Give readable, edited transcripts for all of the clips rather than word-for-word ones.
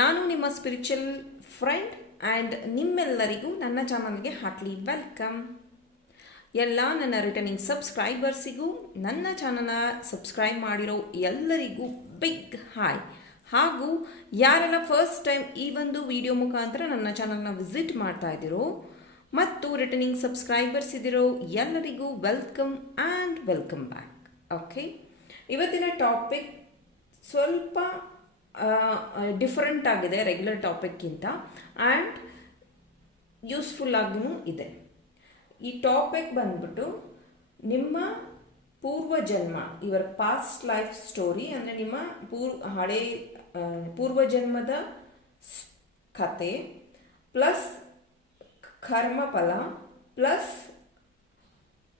ನಾನು ನಿಮ್ಮ spiritual friend and ನಿಮ್ಮೆಲ್ಲರಿಗೂ ನನ್ನ ಚಾನಲ್ಗೆ ಹಾರ್ಟ್ಲಿ ವೆಲ್ಕಮ್. ಎಲ್ಲ ನನ್ನ ರಿಟರ್ನಿಂಗ್ ಸಬ್ಸ್ಕ್ರೈಬರ್ಸಿಗೂ ನನ್ನ ಚಾನಲ್ನ ಸಬ್ಸ್ಕ್ರೈಬ್ ಮಾಡಿರೋ ಎಲ್ಲರಿಗೂ ಬಿಗ್ ಹಾಯ್. ಹಾಗೂ ಯಾರೆಲ್ಲ ಫಸ್ಟ್ ಟೈಮ್ ಈ ಒಂದು ವಿಡಿಯೋ ಮುಖಾಂತರ ನನ್ನ ಚಾನಲ್ನ ವಿಸಿಟ್ ಮಾಡ್ತಾ ಇದ್ದೀರೋ ಮತ್ತು ರಿಟರ್ನಿಂಗ್ ಸಬ್ಸ್ಕ್ರೈಬರ್ಸ್ ಇದ್ದಿರೋ ಎಲ್ಲರಿಗೂ welcome and welcome back. Okay, ಇವತ್ತಿನ ಟಾಪಿಕ್ ಸ್ವಲ್ಪ ಡಿಫರೆಂಟ್ ಆಗಿದೆ ರೆಗ್ಯುಲರ್ ಟಾಪಿಕ್ಕಿಂತ ಆ್ಯಂಡ್ ಯೂಸ್ಫುಲ್ ಆಗಿಯೂ ಇದೆ. ಈ ಟಾಪಿಕ್ ಬಂದ್ಬಿಟ್ಟು ನಿಮ್ಮ ಪೂರ್ವಜನ್ಮ, ಯುವರ್ ಪಾಸ್ಟ್ ಲೈಫ್ ಸ್ಟೋರಿ, ಅಂದರೆ ನಿಮ್ಮ ಪೂರ್ವಜನ್ಮದ ಕತೆ ಪ್ಲಸ್ ಕರ್ಮಫಲ ಪ್ಲಸ್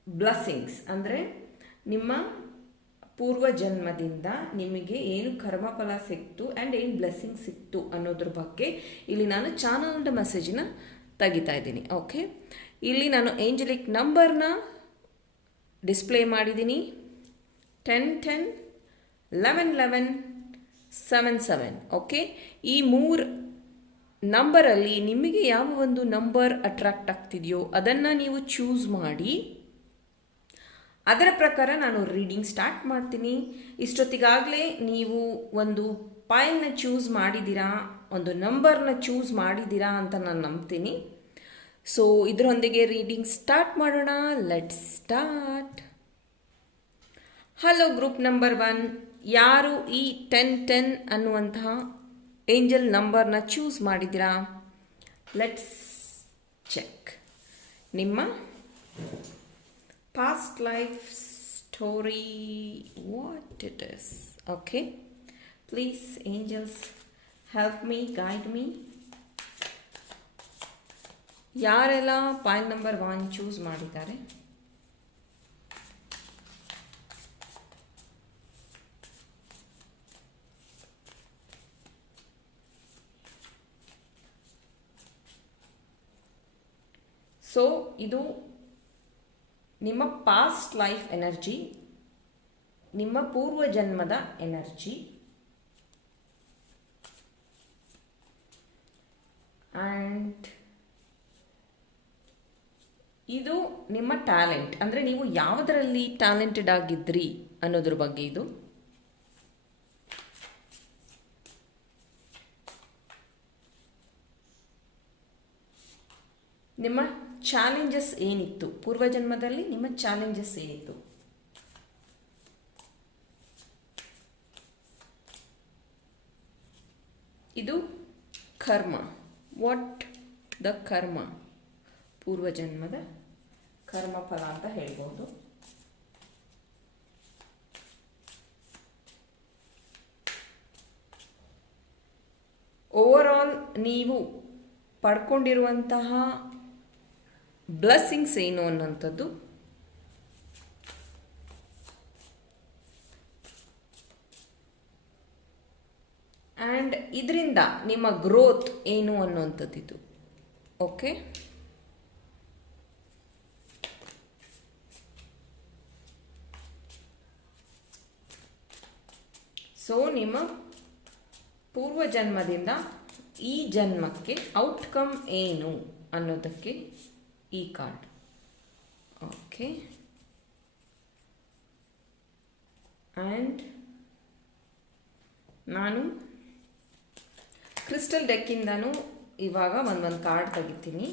ಬ್ಲೆಸ್ಸಿಂಗ್ಸ್, ಅಂದರೆ ನಿಮ್ಮ ಪೂರ್ವಜನ್ಮದಿಂದ ನಿಮಗೆ ಏನು ಕರ್ಮಫಲ ಸಿಕ್ತು ಆ್ಯಂಡ್ ಏನು ಬ್ಲೆಸ್ಸಿಂಗ್ ಸಿಕ್ತು ಅನ್ನೋದ್ರ ಬಗ್ಗೆ ಇಲ್ಲಿ ನಾನು ಚಾನಲ್ದ ಮೆಸೇಜನ್ನ ತೆಗಿತಾ ಇದ್ದೀನಿ. ಓಕೆ, ಇಲ್ಲಿ ನಾನು ಏಂಜಲಿಕ್ ನಂಬರ್ನ ಡಿಸ್ಪ್ಲೇ ಮಾಡಿದ್ದೀನಿ. 10 10 11 11 7 7. ಓಕೆ, ಈ 3 ನಂಬರಲ್ಲಿ ನಿಮಗೆ ಯಾವ ಒಂದು ನಂಬರ್ ಅಟ್ರಾಕ್ಟ್ ಆಗ್ತಿದೆಯೋ ಅದನ್ನು ನೀವು ಚೂಸ್ ಮಾಡಿ ಅದರ ಪ್ರಕಾರ ನಾನು ರೀಡಿಂಗ್ ಸ್ಟಾರ್ಟ್ ಮಾಡ್ತೀನಿ. ಇಷ್ಟೊತ್ತಿಗಾಗಲೇ ನೀವು ಒಂದು ಪೈಲ್ನ ಚೂಸ್ ಮಾಡಿದ್ದೀರಾ, ಒಂದು ನಂಬರ್ನ ಚೂಸ್ ಮಾಡಿದ್ದೀರಾ ಅಂತ ನಾನು ನಂಬ್ತೀನಿ. ಸೊ ಇದರೊಂದಿಗೆ ರೀಡಿಂಗ್ ಸ್ಟಾರ್ಟ್ ಮಾಡೋಣ. Let's start. Hello group number 1, ಯಾರು ಈ 10 10 ಅನ್ನುವಂತಹ ಏಂಜಲ್ ನಂಬರ್ನ ಚೂಸ್ ಮಾಡಿದ್ದೀರಾ? ಲೆಟ್ಸ್ ಚೆಕ್ ನಿಮ್ಮ past life story, what it is. Okay, please angels help me, guide me. ಯಾರೆಲ್ಲ ಪಾಯಿಂಟ್ ನಂಬರ್ 1 ಚೂಸ್ ಮಾಡಿದ್ದಾರೆ? ಸೊ ಇದು ನಿಮ್ಮ ಪಾಸ್ಟ್ ಲೈಫ್ ಎನರ್ಜಿ, ನಿಮ್ಮ ಪೂರ್ವಜನ್ಮದ ಎನರ್ಜಿ ಆ್ಯಂಡ್ ಇದು ನಿಮ್ಮ ಟ್ಯಾಲೆಂಟ್, ಅಂದರೆ ನೀವು ಯಾವುದರಲ್ಲಿ ಟ್ಯಾಲೆಂಟೆಡ್ ಆಗಿದ್ರಿ ಅನ್ನೋದ್ರ ಬಗ್ಗೆ ಇದು. ನಿಮ್ಮ ಚಾಲೆಂಜಸ್ ಏನಿತ್ತು ಪೂರ್ವಜನ್ಮದಲ್ಲಿ, ನಿಮ್ಮ ಚಾಲೆಂಜಸ್ ಏನಿತ್ತು? ಇದು ಕರ್ಮ, ವಾಟ್ ದ ಕರ್ಮ, ಪೂರ್ವಜನ್ಮದ ಕರ್ಮಫಲ ಅಂತ ಹೇಳ್ಬೋದು. ಓವರ್ ಆಲ್ ನೀವು ಪಡ್ಕೊಂಡಿರುವಂತಹ ಬ್ಲೆಸ್ಸಿಂಗ್ಸ್ ಏನು ಅನ್ನೋಂಥದ್ದು, ಆ್ಯಂಡ್ ಇದರಿಂದ ನಿಮ್ಮ ಗ್ರೋತ್ ಏನು ಅನ್ನೋಂಥದ್ದು. ಓಕೆ, ಸೊ ನಿಮ್ಮ ಪೂರ್ವಜನ್ಮದಿಂದ ಈ ಜನ್ಮಕ್ಕೆ ಔಟ್ಕಮ್ ಏನು ಅನ್ನೋದಕ್ಕೆ ಈ ಕಾರ್ಡ್. ಓಕೆ, ಆ್ಯಂಡ್ ನಾನು ಕ್ರಿಸ್ಟಲ್ ಡೆಕ್ಕಿಂದನೂ ಇವಾಗ ಒಂದು ಕಾರ್ಡ್ ತೆಗಿತೀನಿ.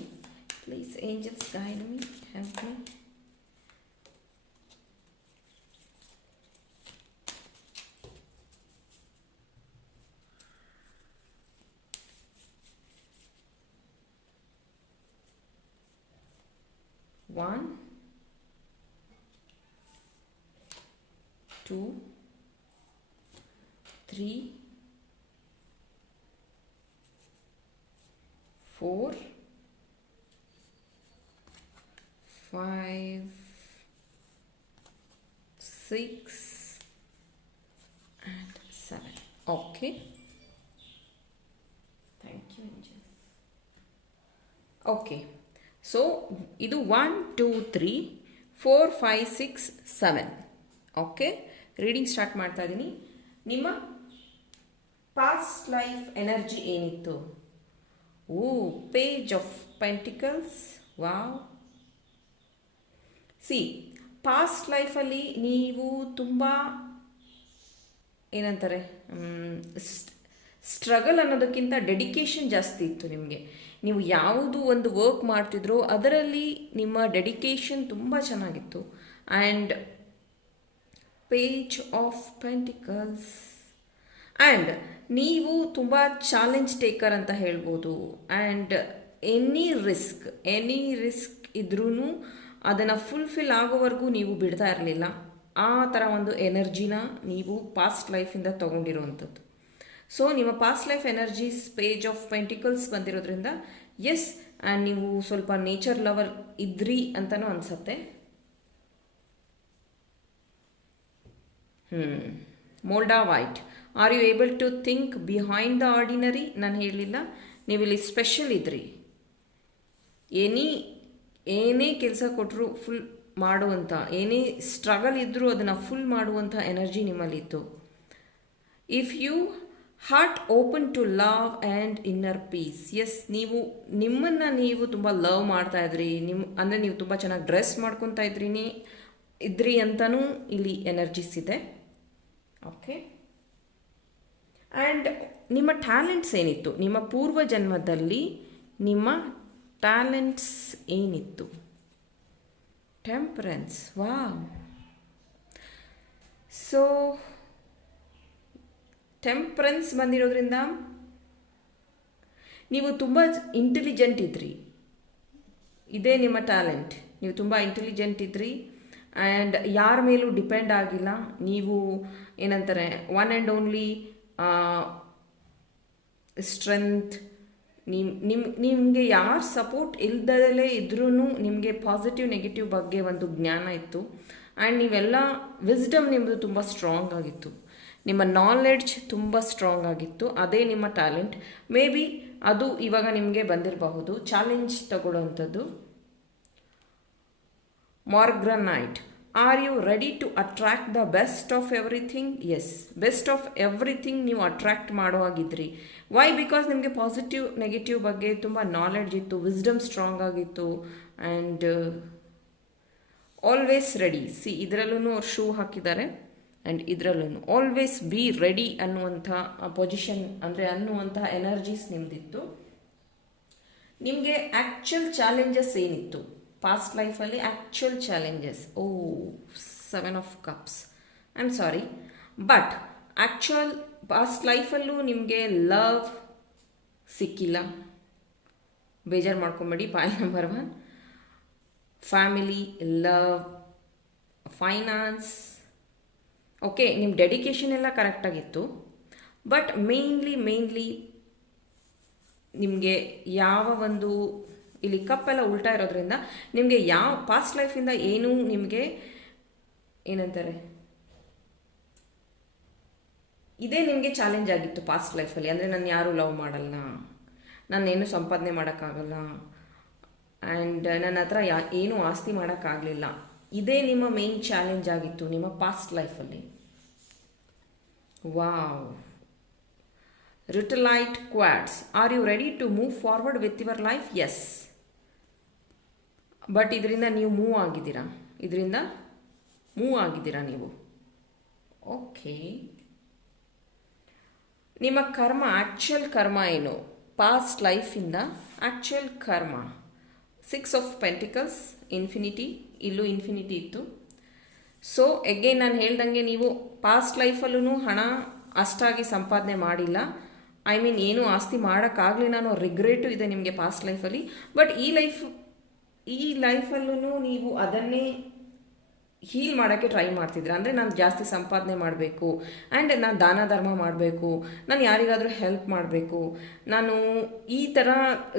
Please angels guide me, help me. One, 2, 3, 4, 5, 6 and 7. Okay, thank you angels. Okay, so ಇದು 1 2 3 4 5 6 7. ಓಕೆ, ರೀಡಿಂಗ್ ಸ್ಟಾರ್ಟ್ ಮಾಡ್ತಾ ಇದ್ದೀನಿ. ನಿಮ್ಮ ಪಾಸ್ಟ್ ಪಾಸ್ಟ್ ಲೈಫ್ ಎನರ್ಜಿ ಏನಿತ್ತು? Oh, page of pentacles. Wow. See, past ಲೈಫಲ್ಲಿ ನೀವು ತುಂಬ ಏನಂತಾರೆ, ಸ್ಟ್ರಗಲ್ ಅನ್ನೋದಕ್ಕಿಂತ ಡೆಡಿಕೇಶನ್ ಜಾಸ್ತಿ ಇತ್ತು ನಿಮಗೆ. ನೀವು ಯಾವುದು ಒಂದು ವರ್ಕ್ ಮಾಡ್ತಿದ್ರೋ ಅದರಲ್ಲಿ ನಿಮ್ಮ ಡೆಡಿಕೇಶನ್ ತುಂಬ ಚೆನ್ನಾಗಿತ್ತು. And page of pentacles. And ನೀವು ತುಂಬ ಚಾಲೆಂಜ್ ಟೇಕರ್ ಅಂತ ಹೇಳ್ಬೋದು. ಆ್ಯಂಡ್ ಎನಿ ರಿಸ್ಕ್ ಇದ್ರೂ ಅದನ್ನು ಫುಲ್ಫಿಲ್ ಆಗೋವರೆಗೂ ನೀವು ಬಿಡ್ತಾ ಇರಲಿಲ್ಲ. ಆ ಥರ ಒಂದು ಎನರ್ಜಿನ ನೀವು ಪಾಸ್ಟ್ ಲೈಫಿಂದ ತೊಗೊಂಡಿರುವಂಥದ್ದು. ಸೊ ನಿಮ್ಮ past life energies page of pentacles ಬಂದಿರೋದ್ರಿಂದ ಎಸ್, ಆ್ಯಂಡ್ ನೀವು ಸ್ವಲ್ಪ ನೇಚರ್ ಲವರ್ ಇದ್ರಿ ಅಂತಲೂ ಅನಿಸತ್ತೆ. Moldavite. Are you able to think behind the ordinary? ನಾನು ಹೇಳಲಿಲ್ಲ, ನೀವಿಲ್ಲಿ ಸ್ಪೆಷಲ್ ಇದ್ರಿ. ಏನೇ ಕೆಲಸ ಕೊಟ್ಟರು ಫುಲ್ ಮಾಡುವಂಥ, ಏನೇ ಸ್ಟ್ರಗಲ್ ಇದ್ದರೂ ಅದನ್ನು ಫುಲ್ ಮಾಡುವಂಥ ಎನರ್ಜಿ ನಿಮ್ಮಲ್ಲಿತ್ತು. If you heart open to love and inner peace. Yes, ನಿಮ್ಮನ್ನು ನೀವು ತುಂಬ ಲವ್ ಮಾಡ್ತಾ ಇದ್ರಿ. ಅಂದರೆ ನೀವು ತುಂಬ ಚೆನ್ನಾಗಿ ಡ್ರೆಸ್ ಮಾಡ್ಕೊತಾ ಇದ್ರಿ ಅಂತಲೂ ಇಲ್ಲಿ ಎನರ್ಜೀಸ್ ಇದೆ. ಓಕೆ. ಆ್ಯಂಡ್ ನಿಮ್ಮ ಟ್ಯಾಲೆಂಟ್ಸ್ ಏನಿತ್ತು, ನಿಮ್ಮ ಪೂರ್ವ ಜನ್ಮದಲ್ಲಿ ನಿಮ್ಮ ಟ್ಯಾಲೆಂಟ್ಸ್ ಏನಿತ್ತು? ಟೆಂಪರೆನ್ಸ್. ವಾವ್. ಸೊ ಟೆಂಪರೆನ್ಸ್ ಬಂದಿರೋದ್ರಿಂದ ನೀವು ತುಂಬ ಇಂಟೆಲಿಜೆಂಟ್ ಇದ್ರಿ. ಇದೇ ನಿಮ್ಮ ಟ್ಯಾಲೆಂಟ್. ನೀವು ತುಂಬ ಇಂಟೆಲಿಜೆಂಟ್ ಇದ್ರಿ ಆ್ಯಂಡ್ ಯಾರ ಮೇಲೂ ಡಿಪೆಂಡ್ ಆಗಿಲ್ಲ. ನೀವು ಏನಂತಾರೆ, ಒನ್ ಆ್ಯಂಡ್ ಓನ್ಲಿ ಸ್ಟ್ರೆಂತ್. ನಿಮಗೆ ಯಾರ ಸಪೋರ್ಟ್ ಇಲ್ದಲೇ ಇದ್ರೂ ನಿಮಗೆ ಪಾಸಿಟಿವ್ ನೆಗೆಟಿವ್ ಬಗ್ಗೆ ಒಂದು ಜ್ಞಾನ ಇತ್ತು. ಆ್ಯಂಡ್ ನೀವೆಲ್ಲ ವಿಸ್ಡಮ್ ನಿಮ್ಮದು ತುಂಬ ಸ್ಟ್ರಾಂಗ್ ಆಗಿತ್ತು. ನಿಮ್ಮ ನಾಲೆಡ್ಜ್ ತುಂಬ ಸ್ಟ್ರಾಂಗ್ ಆಗಿತ್ತು. ಅದೇ ನಿಮ್ಮ ಟ್ಯಾಲೆಂಟ್. ಮೇ ಬಿ ಅದು ಇವಾಗ ನಿಮಗೆ ಬಂದಿರಬಹುದು, ಚಾಲೆಂಜ್ ತಗೊಳ್ಳೋವಂಥದ್ದು. Morganite. Are you ready to attract the best of everything? Yes, best of everything ನೀವು ಅಟ್ರ್ಯಾಕ್ಟ್ ಮಾಡುವಾಗಿದ್ರಿ. ವೈ? ಬಿಕಾಸ್ ನಿಮಗೆ ಪಾಸಿಟಿವ್ ನೆಗೆಟಿವ್ ಬಗ್ಗೆ ತುಂಬ ನಾಲೆಡ್ಜ್ ಇತ್ತು, ವಿಸ್ಡಮ್ ಸ್ಟ್ರಾಂಗ್ ಆಗಿತ್ತು. And always ready. ಸಿ, ಇದರಲ್ಲೂ ಅವ್ರು ಶೂ ಹಾಕಿದ್ದಾರೆ. ಆ್ಯಂಡ್ ಇದರಲ್ಲೂ ಆಲ್ವೇಸ್ ಬಿ ರೆಡಿ ಅನ್ನುವಂಥ ಪೊಸಿಷನ್, ಅಂದರೆ ಅನ್ನುವಂತಹ ಎನರ್ಜೀಸ್ ನಿಮ್ಮದಿತ್ತು. ನಿಮಗೆ ಆ್ಯಕ್ಚುಯಲ್ ಚಾಲೆಂಜಸ್ ಏನಿತ್ತು ಪಾಸ್ಟ್ ಲೈಫಲ್ಲಿ? Actual challenges. Oh, 7 of cups. I am sorry, but actual past ಲೈಫಲ್ಲೂ ನಿಮಗೆ ಲವ್ ಸಿಕ್ಕಿಲ್ಲ. ಬೇಜಾರು ಮಾಡ್ಕೊಂಬೇಡಿ. Point number 1, family, love, finance. Okay, ನಿಮ್ಮ ಡೆಡಿಕೇಶನ್ ಎಲ್ಲ ಕರೆಕ್ಟಾಗಿತ್ತು. ಬಟ್ ಮೇನ್ಲಿ ನಿಮಗೆ ಯಾವ ಒಂದು ಇಲ್ಲಿ ಕಪ್ಪೆಲ್ಲ ಉಲ್ಟಾ ಇರೋದ್ರಿಂದ ನಿಮಗೆ ಯಾವ ಪಾಸ್ಟ್ ಲೈಫಿಂದ ಏನೂ ನಿಮಗೆ ಏನಂತಾರೆ, ಇದೇ ನಿಮಗೆ ಚಾಲೆಂಜ್ ಆಗಿತ್ತು ಪಾಸ್ಟ್ ಲೈಫಲ್ಲಿ. ಅಂದರೆ ನಾನು ಯಾರೂ ಲವ್ ಮಾಡಲ್ಲ, ನಾನೇನು ಸಂಪಾದನೆ ಮಾಡೋಕ್ಕಾಗಲ್ಲ, ಆ್ಯಂಡ್ ನನ್ನ ಹತ್ರ ಏನೂ ಆಸ್ತಿ ಮಾಡೋಕ್ಕಾಗಲಿಲ್ಲ. ಇದೇ ನಿಮ್ಮ ಮೇನ್ ಚಾಲೆಂಜ್ ಆಗಿತ್ತು ನಿಮ್ಮ ಪಾಸ್ಟ್ ಲೈಫಲ್ಲಿ. Wow. Rutilated quartz. Are you ready to move forward with your life? Yes, but ಇದರಿಂದ ನೀವು ಮೂವ್ ಆಗಿದ್ದೀರಾ ನೀವು. ಓಕೆ. ನಿಮ್ಮ ಕರ್ಮ, ಆ್ಯಕ್ಚುಯಲ್ ಕರ್ಮ ಏನು ಪಾಸ್ಟ್ ಲೈಫಿಂದ? ಆ್ಯಕ್ಚುಯಲ್ ಕರ್ಮ 6 ಆಫ್ ಪೆಂಟಿಕಲ್ಸ್, ಇನ್ಫಿನಿಟಿ. ಇಲ್ಲೂ ಇನ್ಫಿನಿಟಿ ಇತ್ತು. ಸೊ ಎಗೇನ್ ನಾನು ಹೇಳ್ದಂಗೆ ನೀವು ಪಾಸ್ಟ್ ಲೈಫಲ್ಲೂ ಹಣ ಅಷ್ಟಾಗಿ ಸಂಪಾದನೆ ಮಾಡಿಲ್ಲ. ಐ ಮೀನ್ ಏನೂ ಆಸ್ತಿ ಮಾಡೋಕ್ಕಾಗಲಿಲ್ಲ ಅನ್ನೋ ರಿಗ್ರೆಟು ಇದೆ ನಿಮಗೆ ಪಾಸ್ಟ್ ಲೈಫಲ್ಲಿ. ಬಟ್ ಈ ಲೈಫಲ್ಲೂ ನೀವು ಅದನ್ನೇ ಹೀಲ್ ಮಾಡೋಕ್ಕೆ ಟ್ರೈ ಮಾಡ್ತಿದ್ರೆ. ಅಂದರೆ ನಾನು ಜಾಸ್ತಿ ಸಂಪಾದನೆ ಮಾಡಬೇಕು, ಆ್ಯಂಡ್ ನಾನು ದಾನ ಧರ್ಮ ಮಾಡಬೇಕು, ನಾನು ಯಾರಿಗಾದರೂ ಹೆಲ್ಪ್ ಮಾಡಬೇಕು, ನಾನು ಈ ಥರ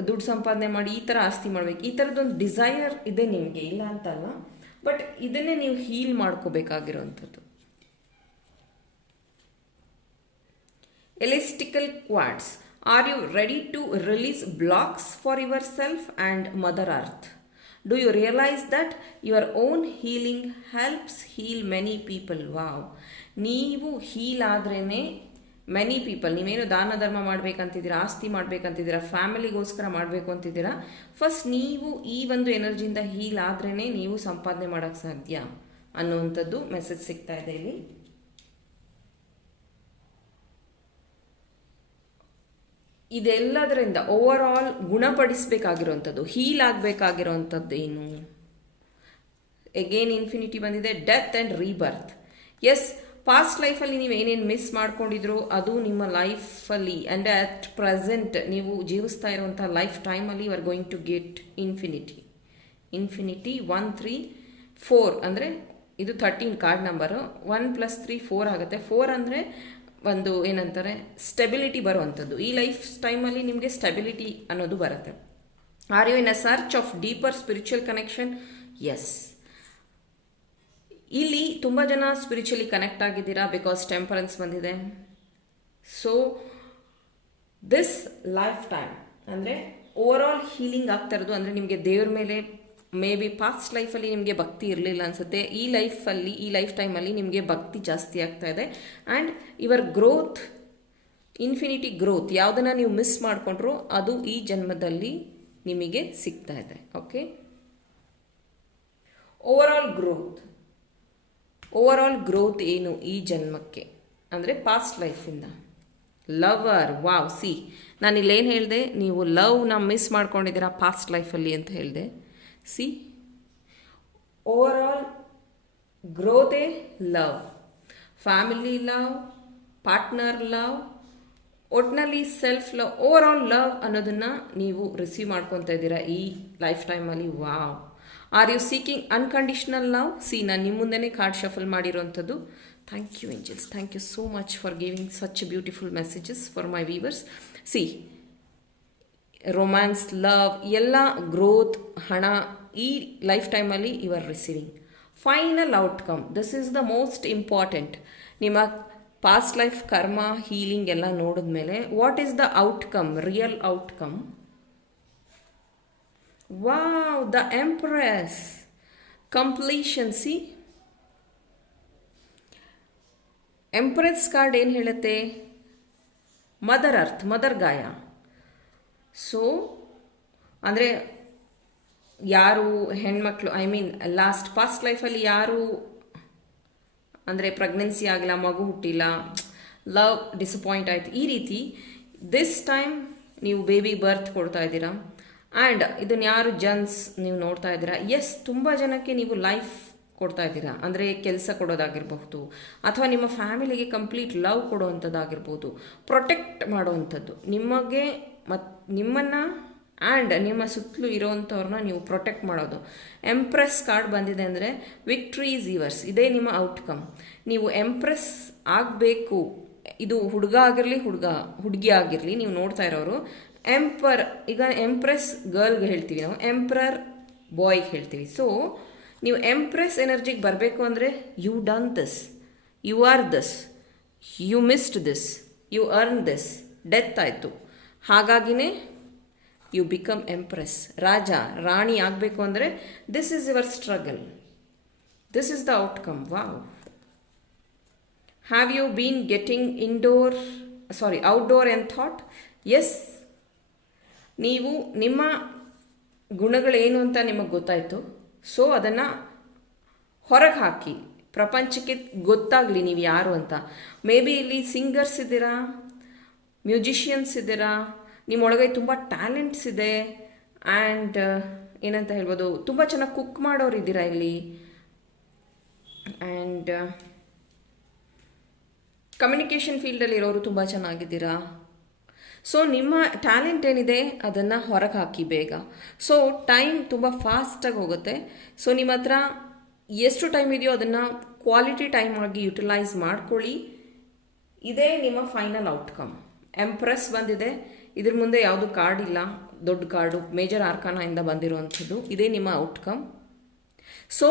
ದುಡ್ಡು ಸಂಪಾದನೆ ಮಾಡಿ ಈ ಥರ ಆಸ್ತಿ ಮಾಡಬೇಕು, ಈ ಥರದ್ದೊಂದು ಡಿಸೈರ್ ಇದೆ ನಿಮಗೆ, ಇಲ್ಲ ಅಂತಲ್ಲ. ಬಟ್ ಇದನ್ನೇ ನೀವು ಹೀಲ್ ಮಾಡ್ಕೋಬೇಕಾಗಿರೋವಂಥದ್ದು. Elestial quartz. Are you ready to release blocks for your self and mother earth? Do you realize that your own healing helps heal many people? Wow. ನೀವು ಹೀಲ್ ಆದ್ರೇ ಮೆನಿ ಪೀಪಲ್, ನೀವೇನು ದಾನ ಧರ್ಮ ಮಾಡಬೇಕಂತಿದ್ದೀರಾ, ಆಸ್ತಿ ಮಾಡಬೇಕಂತಿದ್ದೀರಾ, ಫ್ಯಾಮಿಲಿಗೋಸ್ಕರ ಮಾಡಬೇಕು ಅಂತಿದ್ದೀರಾ, ಫಸ್ಟ್ ನೀವು ಈ ಒಂದು ಎನರ್ಜಿಯಿಂದ ಹೀಲ್ ಆದ್ರೇ ನೀವು ಸಂಪಾದನೆ ಮಾಡೋಕ್ಕೆ ಸಾಧ್ಯ ಅನ್ನುವಂಥದ್ದು ಮೆಸೇಜ್ ಸಿಗ್ತಾ ಇದೆ ಇಲ್ಲಿ. ಇದೆಲ್ಲದರಿಂದ ಓವರ್ ಆಲ್ ಗುಣಪಡಿಸಬೇಕಾಗಿರುವಂಥದ್ದು, ಹೀಲ್ ಆಗಬೇಕಾಗಿರೋವಂಥದ್ದು ಏನು? ಎಗೇನ್ ಇನ್ಫಿನಿಟಿ ಬಂದಿದೆ, death and rebirth. Yes, past ಲೈಫಲ್ಲಿ ನೀವು ಏನೇನು ಮಿಸ್ ಮಾಡ್ಕೊಂಡಿದ್ರು ಅದು ನಿಮ್ಮ ಲೈಫಲ್ಲಿ ಆ್ಯಂಡ್ ಅಟ್ ಪ್ರೆಸೆಂಟ್ ನೀವು ಜೀವಿಸ್ತಾ ಇರುವಂಥ ಲೈಫ್ ಟೈಮಲ್ಲಿ you are going to get infinity. 1 3 4 ಅಂದರೆ ಇದು 13 ಕಾರ್ಡ್ ನಂಬರು. 1 + 3 4 ಆಗುತ್ತೆ. 4 ಅಂದರೆ ಒಂದು ಏನಂತಾರೆ ಸ್ಟೆಬಿಲಿಟಿ ಬರುವಂಥದ್ದು. ಈ ಲೈಫ್ ಟೈಮಲ್ಲಿ ನಿಮಗೆ ಸ್ಟೆಬಿಲಿಟಿ ಅನ್ನೋದು ಬರುತ್ತೆ. Are you in a search of deeper spiritual connection? Yes, ಇಲ್ಲಿ ತುಂಬ ಜನ ಸ್ಪಿರಿಚುವಲಿ ಕನೆಕ್ಟ್ ಆಗಿದ್ದೀರಾ ಬಿಕಾಸ್ ಟೆಂಪರೆನ್ಸ್ ಬಂದಿದೆ. ಸೊ ದಿಸ್ ಲೈಫ್ ಟೈಮ್ ಅಂದರೆ ಓವರ್ ಆಲ್ ಹೀಲಿಂಗ್ ಆಗ್ತಾ ಇರೋದು. ಅಂದರೆ ನಿಮಗೆ ದೇವ್ರ ಮೇಲೆ ಮೇ ಬಿ ಪಾಸ್ಟ್ ಲೈಫಲ್ಲಿ ನಿಮಗೆ ಭಕ್ತಿ ಇರಲಿಲ್ಲ ಅನಿಸುತ್ತೆ. ಈ ಲೈಫ್ ಟೈಮಲ್ಲಿ ನಿಮಗೆ ಭಕ್ತಿ ಜಾಸ್ತಿ ಆಗ್ತಾ ಇದೆ. And your growth, infinity growth, ಯಾವುದನ್ನು ನೀವು ಮಿಸ್ ಮಾಡಿಕೊಂಡ್ರು ಅದು ಈ ಜನ್ಮದಲ್ಲಿ ನಿಮಗೆ ಸಿಗ್ತಾ ಇದೆ. ಓಕೆ, ಓವರ್ ಆಲ್ ಗ್ರೋತ್ ಏನು ಈ ಜನ್ಮಕ್ಕೆ ಅಂದರೆ ಪಾಸ್ಟ್ ಲೈಫಿಂದ? ಲವರ್, ವಾವ್, ಸಿ ನಾನು ಇಲ್ಲೇನು ಹೇಳಿದೆ, ನೀವು ಲವ್ನ ಮಿಸ್ ಮಾಡ್ಕೊಂಡಿದ್ದೀರಾ ಪಾಸ್ಟ್ ಲೈಫಲ್ಲಿ ಅಂತ ಹೇಳಿದೆ. ಸಿ, ಓವರ್ ಆಲ್ ಗ್ರೋತೆ love, family love, partner love, ಒಟ್ಟಿನಲ್ಲಿ self love, overall love ಅನ್ನೋದನ್ನು ನೀವು ರಿಸೀವ್ ಮಾಡ್ಕೊತಾ ಇದ್ದೀರಾ ಈ ಲೈಫ್ ಟೈಮಲ್ಲಿ. Wow. Are you seeking unconditional love? See, ನಾನು ನಿಮ್ಮ ಮುಂದೆನೇ ಕಾರ್ಡ್ ಶಫಲ್ ಮಾಡಿರೋವಂಥದ್ದು. Thank you angels, thank you so much for giving such beautiful messages for my viewers. See, romance, love, ಎಲ್ಲ ಗ್ರೋತ್, ಹಣ ಈ ಲೈಫ್ ಟೈಮಲ್ಲಿ you are receiving. Final outcome, this is the most important. ನಿಮ್ಮ past life karma healing ಎಲ್ಲ ನೋಡಿದ್ಮೇಲೆ what is the outcome, real outcome? Wow, the empress, completion. See, empress card ಏನು ಹೇಳುತ್ತೆ? Mother earth, mother Gaia. So ಅಂದರೆ ಯಾರು ಹೆಣ್ಮಕ್ಳು, I mean last past ಲೈಫಲ್ಲಿ ಯಾರು ಅಂದರೆ ಪ್ರೆಗ್ನೆನ್ಸಿ ಆಗಿಲ್ಲ, ಮಗು ಹುಟ್ಟಿಲ್ಲ, ಲವ್ ಡಿಸಪಾಯಿಂಟ್ ಆಯಿತು, ಈ ರೀತಿ ದಿಸ್ ಟೈಮ್ ನೀವು ಬೇಬಿ ಬರ್ತ್ ಕೊಡ್ತಾ ಇದ್ದೀರಾ. ಆ್ಯಂಡ್ ಇದನ್ನು ಯಾರು ಜನ್ಸ್ ನೀವು ನೋಡ್ತಾ ಇದ್ದೀರಾ, ಎಸ್, ತುಂಬ ಜನಕ್ಕೆ ನೀವು ಲೈಫ್ ಕೊಡ್ತಾ ಇದ್ದೀರಾ. ಅಂದರೆ ಕೆಲಸ ಕೊಡೋದಾಗಿರ್ಬಹುದು, ಅಥವಾ ನಿಮ್ಮ ಫ್ಯಾಮಿಲಿಗೆ ಕಂಪ್ಲೀಟ್ ಲವ್ ಕೊಡುವಂಥದ್ದಾಗಿರ್ಬೋದು, ಪ್ರೊಟೆಕ್ಟ್ ಮಾಡುವಂಥದ್ದು, ನಿಮಗೆ ನಿಮ್ಮನ್ನು ಆ್ಯಂಡ್ ನಿಮ್ಮ ಸುತ್ತಲೂ ಇರೋವಂಥವ್ರನ್ನ ನೀವು ಪ್ರೊಟೆಕ್ಟ್ ಮಾಡೋದು. ಎಂಪ್ರೆಸ್ ಕಾರ್ಡ್ ಬಂದಿದೆ ಅಂದರೆ ವಿಕ್ಟ್ರಿ ಈಸ್ ಯುವರ್ಸ್, ಇದೇ ನಿಮ್ಮ ಔಟ್ಕಮ್. ನೀವು ಎಂಪ್ರೆಸ್ ಆಗಬೇಕು. ಇದು ಹುಡುಗ ಆಗಿರಲಿ, ಹುಡುಗಿ ಆಗಿರಲಿ, ನೀವು ನೋಡ್ತಾ ಇರೋರು ಈಗ ಎಂಪ್ರೆಸ್ ಗರ್ಲ್ಗೆ ಹೇಳ್ತೀವಿ ನಾವು, ಎಂಪ್ರರ್ ಬಾಯ್ಗೆ ಹೇಳ್ತೀವಿ. ಸೊ ನೀವು ಎಂಪ್ರೆಸ್ ಎನರ್ಜಿಗೆ ಬರಬೇಕು ಅಂದರೆ you done this, you are this, you missed this, you earn this, death ಆಯಿತು, ಹಾಗಾಗಿನೇ ಯು ಬಿಕಮ್ ಎಂಪ್ರೆಸ್. ರಾಜ ರಾಣಿ ಆಗಬೇಕು ಅಂದರೆ this is your struggle, this is the outcome. Wow. Have you been getting outdoor and thought? Yes, ನೀವು ನಿಮ್ಮ ಗುಣಗಳೇನು ಅಂತ ನಿಮಗೆ ಗೊತ್ತಾಯಿತು. ಸೊ ಅದನ್ನು ಹೊರಗೆ ಹಾಕಿ, ಪ್ರಪಂಚಕ್ಕೆ ಗೊತ್ತಾಗಲಿ ನೀವು ಯಾರು ಅಂತ. ಮೇ ಬಿ ಇಲ್ಲಿ ಸಿಂಗರ್ಸ್ ಇದ್ದೀರಾ, ಮ್ಯೂಸಿಷಿಯನ್ಸ್ ಇದ್ದೀರಾ, ನಿಮ್ಮೊಳಗೆ ತುಂಬ ಟ್ಯಾಲೆಂಟ್ಸ್ ಇದೆ. ಆ್ಯಂಡ್ ಏನಂತ ಹೇಳ್ಬೋದು, ತುಂಬ ಚೆನ್ನಾಗಿ ಕುಕ್ ಮಾಡೋರು ಇದ್ದೀರಾ ಇಲ್ಲಿ. ಆ್ಯಂಡ್ ಕಮ್ಯುನಿಕೇಷನ್ ಫೀಲ್ಡಲ್ಲಿ ಇರೋರು ತುಂಬ ಚೆನ್ನಾಗಿದ್ದೀರಾ. ಸೊ ನಿಮ್ಮ ಟ್ಯಾಲೆಂಟ್ ಏನಿದೆ ಅದನ್ನು ಹೊರಗೆ ಹಾಕಿ ಬೇಗ. ಸೊ ಟೈಮ್ ತುಂಬ ಫಾಸ್ಟಾಗಿ ಹೋಗುತ್ತೆ. ಸೊ ನಿಮ್ಮ ಹತ್ರ ಎಷ್ಟು ಟೈಮ್ ಇದೆಯೋ ಅದನ್ನು ಕ್ವಾಲಿಟಿ ಟೈಮ್ ಆಗಿ ಯುಟಿಲೈಸ್ ಮಾಡ್ಕೊಳ್ಳಿ. ಇದೇ ನಿಮ್ಮ ಫೈನಲ್ ಔಟ್ಕಮ್. ಎಂಪ್ರೆಸ್ ಬಂದಿದೆ, ಇದ್ರ ಮುಂದೆ ಯಾವುದು ಕಾರ್ಡ್ ಇಲ್ಲ, ದೊಡ್ಡ ಕಾರ್ಡು ಮೇಜರ್ ಆರ್ಕಾನಿಂದ ಬಂದಿರುವಂಥದ್ದು. ಇದೇ ನಿಮ್ಮ ಔಟ್ಕಮ್. ಸೊ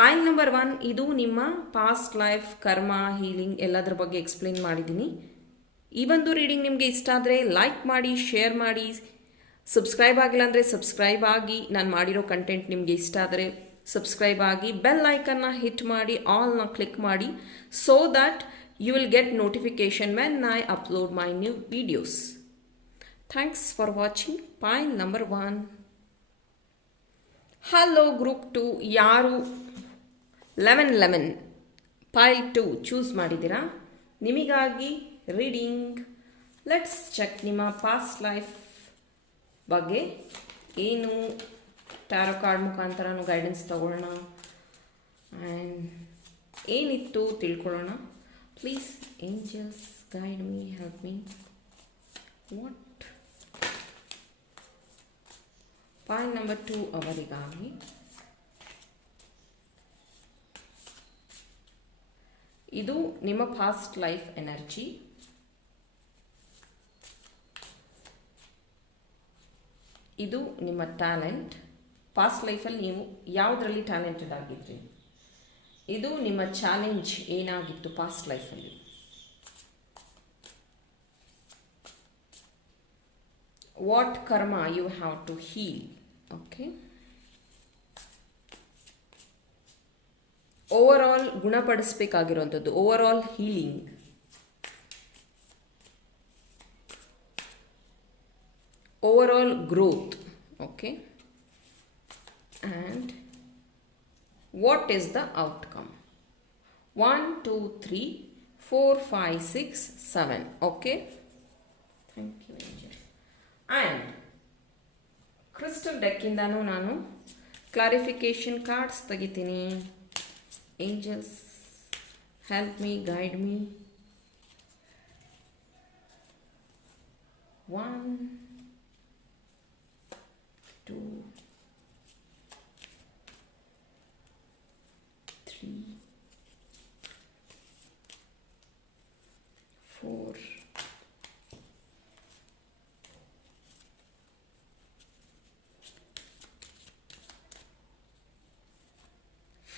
ಪಾಯಿಂಟ್ ನಂಬರ್ 1, ಇದು ನಿಮ್ಮ ಪಾಸ್ಟ್ ಲೈಫ್ ಕರ್ಮ ಹೀಲಿಂಗ್ ಎಲ್ಲದರ ಬಗ್ಗೆ ಎಕ್ಸ್ಪ್ಲೇನ್ ಮಾಡಿದ್ದೀನಿ. ಈ ಒಂದು ರೀಡಿಂಗ್ ನಿಮಗೆ ಇಷ್ಟ ಆದರೆ ಲೈಕ್ ಮಾಡಿ, ಶೇರ್ ಮಾಡಿ, ಸಬ್ಸ್ಕ್ರೈಬ್ ಆಗಿಲ್ಲ ಅಂದರೆ ಸಬ್ಸ್ಕ್ರೈಬ್ ಆಗಿ. ನಾನು ಮಾಡಿರೋ ಕಂಟೆಂಟ್ ನಿಮಗೆ ಇಷ್ಟ ಆದರೆ ಸಬ್ಸ್ಕ್ರೈಬ್ ಆಗಿ, ಬೆಲ್ ಐಕನ್ನ ಹಿಟ್ ಮಾಡಿ, ಆಲ್ನ ಕ್ಲಿಕ್ ಮಾಡಿ, so that You will get notification when I upload my new videos. Thanks for watching pile number 1. Hello group 2, ಯಾರು 11 pile 2 ಚೂಸ್ ಮಾಡಿದ್ದೀರಾ? ನಿಮಗಾಗಿ ರೀಡಿಂಗ್. ಲೆಟ್ಸ್ ಚೆಕ್ ನಿಮ್ಮ ಪಾಸ್ಟ್ ಲೈಫ್ ಬಗ್ಗೆ ಏನು ಟ್ಯಾರೋ ಕಾರ್ಡ್ ಮುಖಾಂತರನೂ ಗೈಡೆನ್ಸ್ ತಗೊಳ್ಳೋಣ and ಏನಿತ್ತು ತಿಳ್ಕೊಳ್ಳೋಣ. Please angels guide me, help me. What point number 2 ಅವರಿಗಾಗಿ ಇದು ನಿಮ್ಮ ಪಾಸ್ಟ್ ಲೈಫ್ ಎನರ್ಜಿ. ಇದು ನಿಮ್ಮ ಟ್ಯಾಲೆಂಟ್. ಪಾಸ್ಟ್ ಲೈಫಲ್ಲಿ ನೀವು ಯಾವುದರಲ್ಲಿ ಟ್ಯಾಲೆಂಟೆಡ್ ಆಗಿದ್ರಿ. ಇದು ನಿಮ್ಮ ಚಾಲೆಂಜ್ ಏನಾಗಿತ್ತು ಪಾಸ್ಟ್ ಲೈಫಲ್ಲಿ. What karma you have to heal. Okay, over all ಗುಣಪಡಿಸಬೇಕಾಗಿರುವಂಥದ್ದು, over all healing. overall growth. Okay, and what is the outcome? 1 2 3 4 5 6 7. Okay, thank you angel. And crystal deck indanu nanu clarification cards tagitini. Angels help me, guide me. 1 2 3 4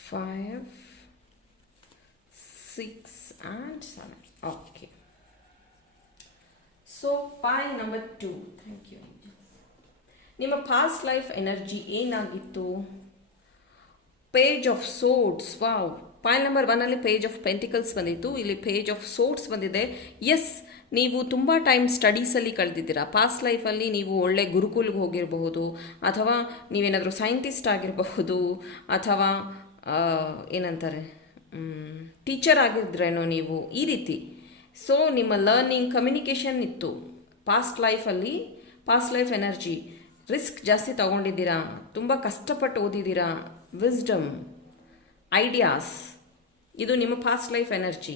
5 6 and 7. Okay, so pile number 2. Thank you. ನಿಮ್ಮ past life energy ಏನಾಗಿತ್ತು? Page of swords. Wow, point number 1 page of pentacles ಬಂದಿತ್ತು, ಇಲ್ಲಿ page of ಸೋರ್ಡ್ಸ್ ಬಂದಿದೆ. S, ನೀವು ತುಂಬ time ಸ್ಟಡೀಸಲ್ಲಿ ಕಳೆದಿದ್ದೀರಾ. Past ಲೈಫಲ್ಲಿ ನೀವು ಒಳ್ಳೆ ಗುರುಕುಲ್ಗೆ ಹೋಗಿರಬಹುದು, ಅಥವಾ ನೀವೇನಾದರೂ ಸೈಂಟಿಸ್ಟ್ ಆಗಿರಬಹುದು, ಅಥವಾ ಏನಂತಾರೆ ಟೀಚರ್ ಆಗಿದ್ರೇನೋ ನೀವು, ಈ ರೀತಿ. ಸೊ ನಿಮ್ಮ ಲರ್ನಿಂಗ್ ಕಮ್ಯುನಿಕೇಷನ್ ಇತ್ತು ಪಾಸ್ಟ್ ಲೈಫಲ್ಲಿ. ಪಾಸ್ಟ್ ಲೈಫ್ ಎನರ್ಜಿ, ರಿಸ್ಕ್ ಜಾಸ್ತಿ ತಗೊಂಡಿದ್ದೀರಾ, ತುಂಬ ಕಷ್ಟಪಟ್ಟು ಓದಿದ್ದೀರಾ, ವಿಸ್ಡಮ್, ಐಡಿಯಾಸ್, ಇದು ನಿಮ್ಮ ಪಾಸ್ಟ್ ಲೈಫ್ ಎನರ್ಜಿ.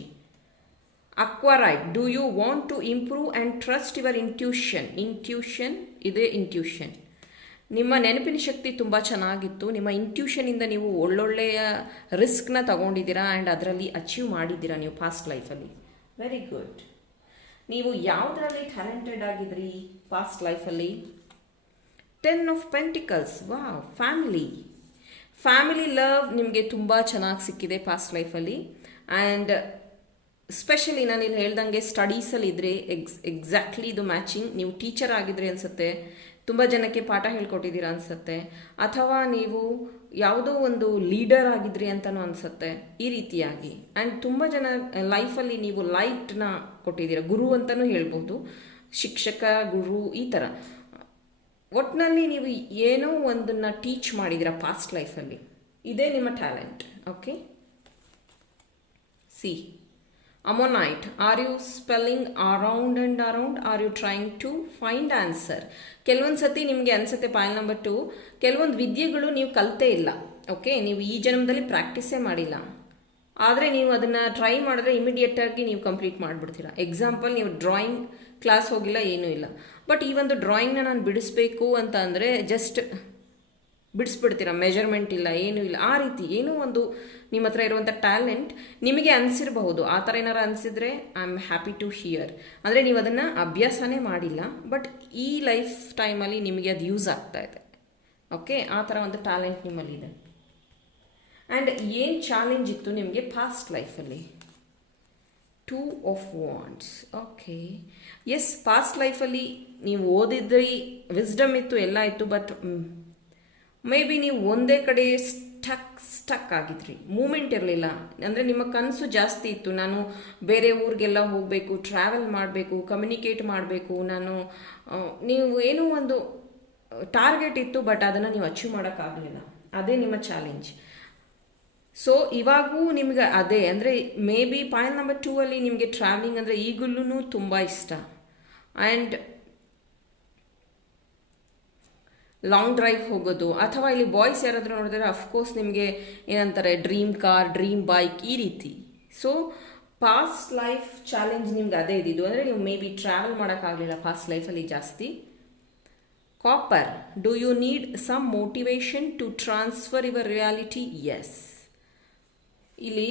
ಅಕ್ವರೈಟ್, do you want to improve and trust your intuition. ಇದೇ ಇಂಟ್ಯೂಷನ್. ನಿಮ್ಮ ನೆನಪಿನ ಶಕ್ತಿ ತುಂಬ ಚೆನ್ನಾಗಿತ್ತು. ನಿಮ್ಮ ಇಂಟ್ಯೂಷನಿಂದ ನೀವು ಒಳ್ಳೊಳ್ಳೆಯ ರಿಸ್ಕ್ನ ತಗೊಂಡಿದ್ದೀರಾ ಆ್ಯಂಡ್ ಅದರಲ್ಲಿ ಅಚೀವ್ ಮಾಡಿದ್ದೀರಾ ನೀವು ಪಾಸ್ಟ್ ಲೈಫಲ್ಲಿ. Very good. ನೀವು ಯಾವುದರಲ್ಲಿ ಟ್ಯಾಲೆಂಟೆಡ್ ಆಗಿದ್ರಿ ಪಾಸ್ಟ್ ಲೈಫಲ್ಲಿ? 10 of pentacles. Wow, family love ನಿಮಗೆ ತುಂಬ ಚೆನ್ನಾಗಿ ಸಿಕ್ಕಿದೆ ಪಾಸ್ಟ್ ಲೈಫಲ್ಲಿ. ಆ್ಯಂಡ್ ಸ್ಪೆಷಲಿ ನಾನು ಇಲ್ಲಿ ಹೇಳ್ದಂಗೆ ಸ್ಟಡೀಸಲ್ಲಿ ಇದ್ದರೆ ಎಕ್ಸಾಕ್ಟ್ಲಿ ಇದು ಮ್ಯಾಚಿಂಗ್. ನೀವು ಟೀಚರ್ ಆಗಿದ್ರಿ ಅನಿಸುತ್ತೆ, ತುಂಬ ಜನಕ್ಕೆ ಪಾಠ ಹೇಳ್ಕೊಟ್ಟಿದ್ದೀರಾ ಅನಿಸುತ್ತೆ, ಅಥವಾ ನೀವು ಯಾವುದೋ ಒಂದು ಲೀಡರ್ ಆಗಿದ್ರಿ ಅಂತಲೂ ಅನಿಸುತ್ತೆ, ಈ ರೀತಿಯಾಗಿ. ಆ್ಯಂಡ್ ತುಂಬ ಜನ ಲೈಫಲ್ಲಿ ನೀವು ಲೈಟ್ನ ಕೊಟ್ಟಿದ್ದೀರಾ, ಗುರು ಅಂತಲೂ ಹೇಳ್ಬೋದು, ಶಿಕ್ಷಕ, ಗುರು, ಈ ಥರ. ಒಟ್ಟಿನಲ್ಲಿ ನೀವು ಏನೋ ಒಂದನ್ನು ಟೀಚ್ ಮಾಡಿದ್ದೀರಾ ಪಾಸ್ಟ್ ಲೈಫಲ್ಲಿ. ಇದೇ ನಿಮ್ಮ talent. Okay, see ammonite. Are you spelling around and around? Are you trying to find answer? ಕೆಲವೊಂದು ಸತಿ ನಿಮಗೆ ಅನಿಸುತ್ತೆ ಪಾಯಿಂಟ್ ನಂಬರ್ 2, ಕೆಲವೊಂದು ವಿದ್ಯೆಗಳು ನೀವು ಕಲಿತೇ ಇಲ್ಲ. ಓಕೆ, ನೀವು ಈ ಜನ್ಮದಲ್ಲಿ ಪ್ರಾಕ್ಟೀಸೇ ಮಾಡಿಲ್ಲ, ಆದರೆ ನೀವು ಅದನ್ನು ಟ್ರೈ ಮಾಡಿದ್ರೆ ಇಮಿಡಿಯೇಟಾಗಿ ನೀವು ಕಂಪ್ಲೀಟ್ ಮಾಡಿಬಿಡ್ತೀರಾ. ಎಕ್ಸಾಂಪಲ್, ನೀವು ಡ್ರಾಯಿಂಗ್ ಕ್ಲಾಸ್ ಹೋಗಿಲ್ಲ, ಏನೂ ಇಲ್ಲ, ಬಟ್ ಈ ಒಂದು ಡ್ರಾಯಿಂಗ್ನ ನಾನು ಬಿಡಿಸ್ಬೇಕು ಅಂತ ಅಂದರೆ ಜಸ್ಟ್ ಬಿಡಿಸ್ಬಿಡ್ತೀರಾ, ಮೆಜರ್ಮೆಂಟ್ ಇಲ್ಲ, ಏನೂ ಇಲ್ಲ. ಆ ರೀತಿ ಏನೋ ಒಂದು ನಿಮ್ಮ ಹತ್ರ ಇರುವಂಥ ಟ್ಯಾಲೆಂಟ್ ನಿಮಗೆ ಅನಿಸಿರಬಹುದು. ಆ ಥರ ಏನಾರು ಅನಿಸಿದರೆ I am happy to hear. ಅಂದರೆ ನೀವು ಅದನ್ನು ಅಭ್ಯಾಸನೇ ಮಾಡಿಲ್ಲ, ಬಟ್ ಈ ಲೈಫ್ ಟೈಮಲ್ಲಿ ನಿಮಗೆ ಅದು ಯೂಸ್ ಆಗ್ತಾ ಇದೆ. ಓಕೆ, ಆ ಥರ ಒಂದು ಟ್ಯಾಲೆಂಟ್ ನಿಮ್ಮಲ್ಲಿದೆ. ಆ್ಯಂಡ್ ಏನು ಚಾಲೆಂಜ್ ಇತ್ತು ನಿಮಗೆ ಪಾಸ್ಟ್ ಲೈಫಲ್ಲಿ? 2 of wands. Okay, yes, past ಲೈಫಲ್ಲಿ ನೀವು ಓದಿದ್ರಿ, ವಿಸ್ಡಮ್ ಇತ್ತು, ಎಲ್ಲ ಇತ್ತು, ಬಟ್ ಮೇ ಬಿ ನೀವು ಒಂದೇ ಕಡೆ ಸ್ಟಕ್ ಆಗಿದ್ರಿ, ಮೂಮೆಂಟ್ ಇರಲಿಲ್ಲ. ಅಂದರೆ ನಿಮ್ಮ ಕನಸು ಜಾಸ್ತಿ ಇತ್ತು, ನಾನು ಬೇರೆ ಊರಿಗೆಲ್ಲ ಹೋಗಬೇಕು, ಟ್ರಾವೆಲ್ ಮಾಡಬೇಕು, ಕಮ್ಯುನಿಕೇಟ್ ಮಾಡಬೇಕು, ನೀವು ಏನೋ ಒಂದು ಟಾರ್ಗೆಟ್ ಇತ್ತು, ಬಟ್ ಅದನ್ನು ನೀವು ಅಚೀವ್ ಮಾಡೋಕ್ಕಾಗಲಿಲ್ಲ. ಅದೇ ನಿಮ್ಮ ಚಾಲೆಂಜ್. ಸೊ ಇವಾಗೂ ನಿಮ್ಗೆ ಅದೇ ಅಂದರೆ ಮೇ ಬಿ ಪಾಯಿಂಟ್ ನಂಬರ್ 2 ಅಲ್ಲಿ ನಿಮಗೆ ಟ್ರಾವೆಲಿಂಗ್ ಅಂದರೆ ಈಗಲೂ ತುಂಬ ಇಷ್ಟ. ಆ್ಯಂಡ್ ಲಾಂಗ್ ಡ್ರೈವ್ ಹೋಗೋದು, ಅಥವಾ ಇಲ್ಲಿ ಬಾಯ್ಸ್ ಯಾರಾದರೂ ನೋಡಿದ್ರೆ ಅಫ್ಕೋರ್ಸ್ ನಿಮಗೆ ಏನಂತಾರೆ ಡ್ರೀಮ್ ಕಾರ್, ಡ್ರೀಮ್ ಬೈಕ್, ಈ ರೀತಿ. ಸೊ ಪಾಸ್ಟ್ ಲೈಫ್ ಚಾಲೆಂಜ್ ನಿಮ್ಗೆ ಅದೇ ಇದ್ದಿದ್ದು. ಅಂದರೆ ನೀವು ಮೇ ಬಿ ಟ್ರಾವೆಲ್ ಮಾಡೋಕ್ಕಾಗಲಿಲ್ಲ ಪಾಸ್ಟ್ ಲೈಫಲ್ಲಿ ಜಾಸ್ತಿ. Copper, do you need some motivation to transfer your reality? Yes. ಇಲ್ಲಿ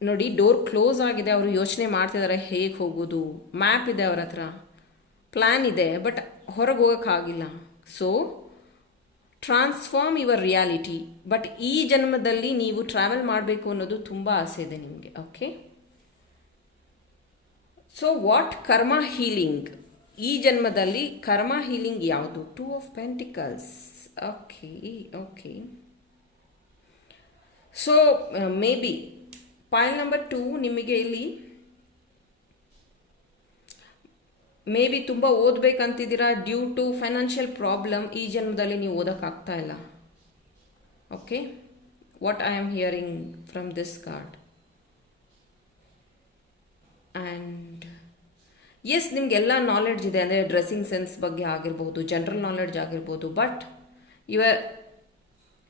ನೋಡಿ, ಡೋರ್ ಕ್ಲೋಸ್ ಆಗಿದೆ, ಅವರು ಯೋಚನೆ ಮಾಡ್ತಿದ್ದಾರೆ ಹೇಗೆ ಹೋಗೋದು. ಮ್ಯಾಪ್ ಇದೆ ಅವ್ರ ಹತ್ರ, ಪ್ಲ್ಯಾನ್ ಇದೆ, ಬಟ್ ಹೊರಗೆ ಹೋಗೋಕ್ಕಾಗಿಲ್ಲ. So transform your reality. But ಈ ಜನ್ಮದಲ್ಲಿ ನೀವು ಟ್ರಾವೆಲ್ ಮಾಡಬೇಕು ಅನ್ನೋದು ತುಂಬ ಆಸೆ ಇದೆ ನಿಮಗೆ. Okay, so what karma healing? ಈ ಜನ್ಮದಲ್ಲಿ ಕರ್ಮ ಹೀಲಿಂಗ್ ಯಾವುದು? 2 of pentacles. Okay okay, so may be point number 2 ನಿಮಗೆ ಇಲ್ಲಿ ಮೇ ಬಿ ತುಂಬ ಓದಬೇಕಂತಿದ್ದೀರಾ. ಡ್ಯೂ ಟು ಫೈನಾನ್ಷಿಯಲ್ ಪ್ರಾಬ್ಲಮ್ ಈ ಜನ್ಮದಲ್ಲಿ ನೀವು ಓದೋಕ್ಕಾಗ್ತಾ ಇಲ್ಲ. Okay, what I am hearing from this card. And yes, ನಿಮಗೆಲ್ಲ ನಾಲೆಡ್ಜ್ ಇದೆ, ಅಂದರೆ ಡ್ರೆಸ್ಸಿಂಗ್ ಸೆನ್ಸ್ ಬಗ್ಗೆ ಆಗಿರ್ಬೋದು, ಜನರಲ್ ನಾಲೆಡ್ಜ್ ಆಗಿರ್ಬೋದು, ಬಟ್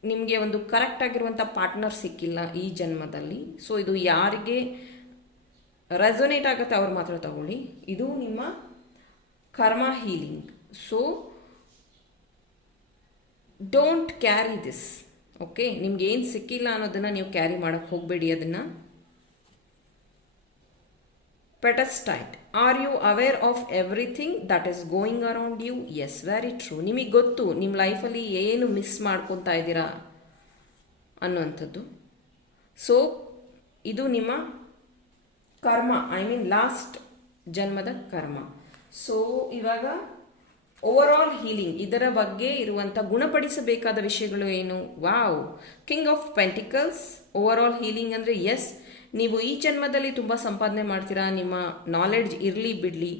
ನಿಮಗೆ ಒಂದು ಕರೆಕ್ಟ್ ಆಗಿರುವಂಥ ಪಾರ್ಟ್ನರ್ ಸಿಕ್ಕಿಲ್ಲ ಈ ಜನ್ಮದಲ್ಲಿ. ಸೊ ಇದು ಯಾರಿಗೆ ರೆಸೊನೇಟ್ ಆಗುತ್ತೆ ಅವ್ರು ಮಾತ್ರ ತಗೊಳ್ಳಿ. ಇದು ನಿಮ್ಮ karma healing. So don't carry this. Okay, ನಿಮ್ಗೆ ಏನು ಸಿಕ್ಕಿಲ್ಲ ಅನ್ನೋದನ್ನು ನೀವು ಕ್ಯಾರಿ ಮಾಡೋಕ್ಕೆ ಹೋಗಬೇಡಿ. ಅದನ್ನು pietersite, are you aware of everything that is going around you? Yes, very true. ನಿಮಗೆ ಗೊತ್ತು ನಿಮ್ಮ ಲೈಫಲ್ಲಿ ಏನು ಮಿಸ್ ಮಾಡ್ಕೊತಾ ಇದ್ದೀರಾ ಅನ್ನುವಂಥದ್ದು. ಸೊ ಇದು ನಿಮ್ಮ ಕರ್ಮ, ಐ ಮೀನ್ ಲಾಸ್ಟ್ ಜನ್ಮದ ಕರ್ಮ. ಸೊ ಇವಾಗ ಓವರ್ ಆಲ್ ಹೀಲಿಂಗ್, ಇದರ ಬಗ್ಗೆ ಇರುವಂಥ ಗುಣಪಡಿಸಬೇಕಾದ ವಿಷಯಗಳು ಏನು? Wow, king of pentacles. Over all healing ಅಂದರೆ ಎಸ್, ನೀವು ಈ ಜನ್ಮದಲ್ಲಿ ತುಂಬ ಸಂಪಾದನೆ ಮಾಡ್ತೀರಾ, ನಿಮ್ಮ ನಾಲೆಡ್ಜ್ ಇರಲಿ ಬಿಡಲಿ,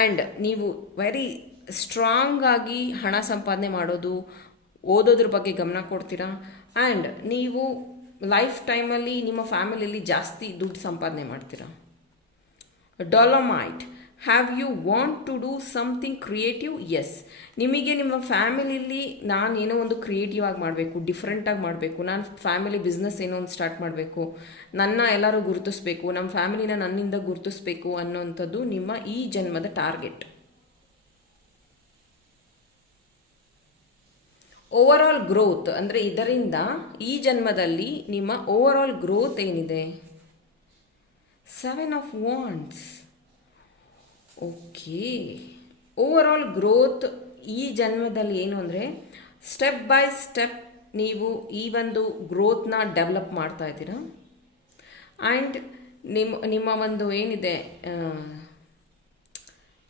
ಆ್ಯಂಡ್ ನೀವು ವೆರಿ ಸ್ಟ್ರಾಂಗ್ ಆಗಿ ಹಣ ಸಂಪಾದನೆ ಮಾಡೋದು, ಓದೋದ್ರ ಬಗ್ಗೆ ಗಮನ ಕೊಡ್ತೀರಾ. ಆ್ಯಂಡ್ ನೀವು ಲೈಫ್ ಟೈಮಲ್ಲಿ ನಿಮ್ಮ ಫ್ಯಾಮಿಲಿಯಲ್ಲಿ ಜಾಸ್ತಿ ದುಡ್ಡು ಸಂಪಾದನೆ ಮಾಡ್ತೀರಾ. Dolomite, have you want to do something creative? Yes, ನಿಮಗೆ ನಿಮ್ಮ ಫ್ಯಾಮಿಲಿಯಲ್ಲಿ ನಾನು ಏನೋ ಒಂದು ಕ್ರಿಯೇಟಿವ್ ಆಗಿ ಮಾಡಬೇಕು, ಡಿಫ್ರೆಂಟಾಗಿ ಮಾಡಬೇಕು, ನಾನು ಫ್ಯಾಮಿಲಿ ಬಿಸ್ನೆಸ್ ಏನೋ ಒಂದು ಸ್ಟಾರ್ಟ್ ಮಾಡಬೇಕು, ನನ್ನ ಎಲ್ಲರೂ ಗುರುತಿಸ್ಬೇಕು, ನಮ್ಮ ಫ್ಯಾಮಿಲಿನ ನನ್ನಿಂದ ಗುರುತಿಸ್ಬೇಕು ಅನ್ನೋವಂಥದ್ದು ನಿಮ್ಮ ಈ ಜನ್ಮದ ಟಾರ್ಗೆಟ್. ಓವರ್ ಆಲ್ ಗ್ರೋತ್ ಅಂದರೆ ಇದರಿಂದ ಈ ಜನ್ಮದಲ್ಲಿ ನಿಮ್ಮ ಓವರ್ ಆಲ್ ಗ್ರೋತ್ ಏನಿದೆ? 7 of wands. Okay, over all growth ಈ ಜನ್ಮದಲ್ಲಿ ಏನು ಅಂದರೆ ಸ್ಟೆಪ್ ಬೈ ಸ್ಟೆಪ್ ನೀವು ಈ ಒಂದು ಗ್ರೋತ್ನ ಡೆವಲಪ್ ಮಾಡ್ತಾ ಇದ್ದೀರಾ. ಆ್ಯಂಡ್ ನಿಮ್ಮ ಒಂದು ಏನಿದೆ,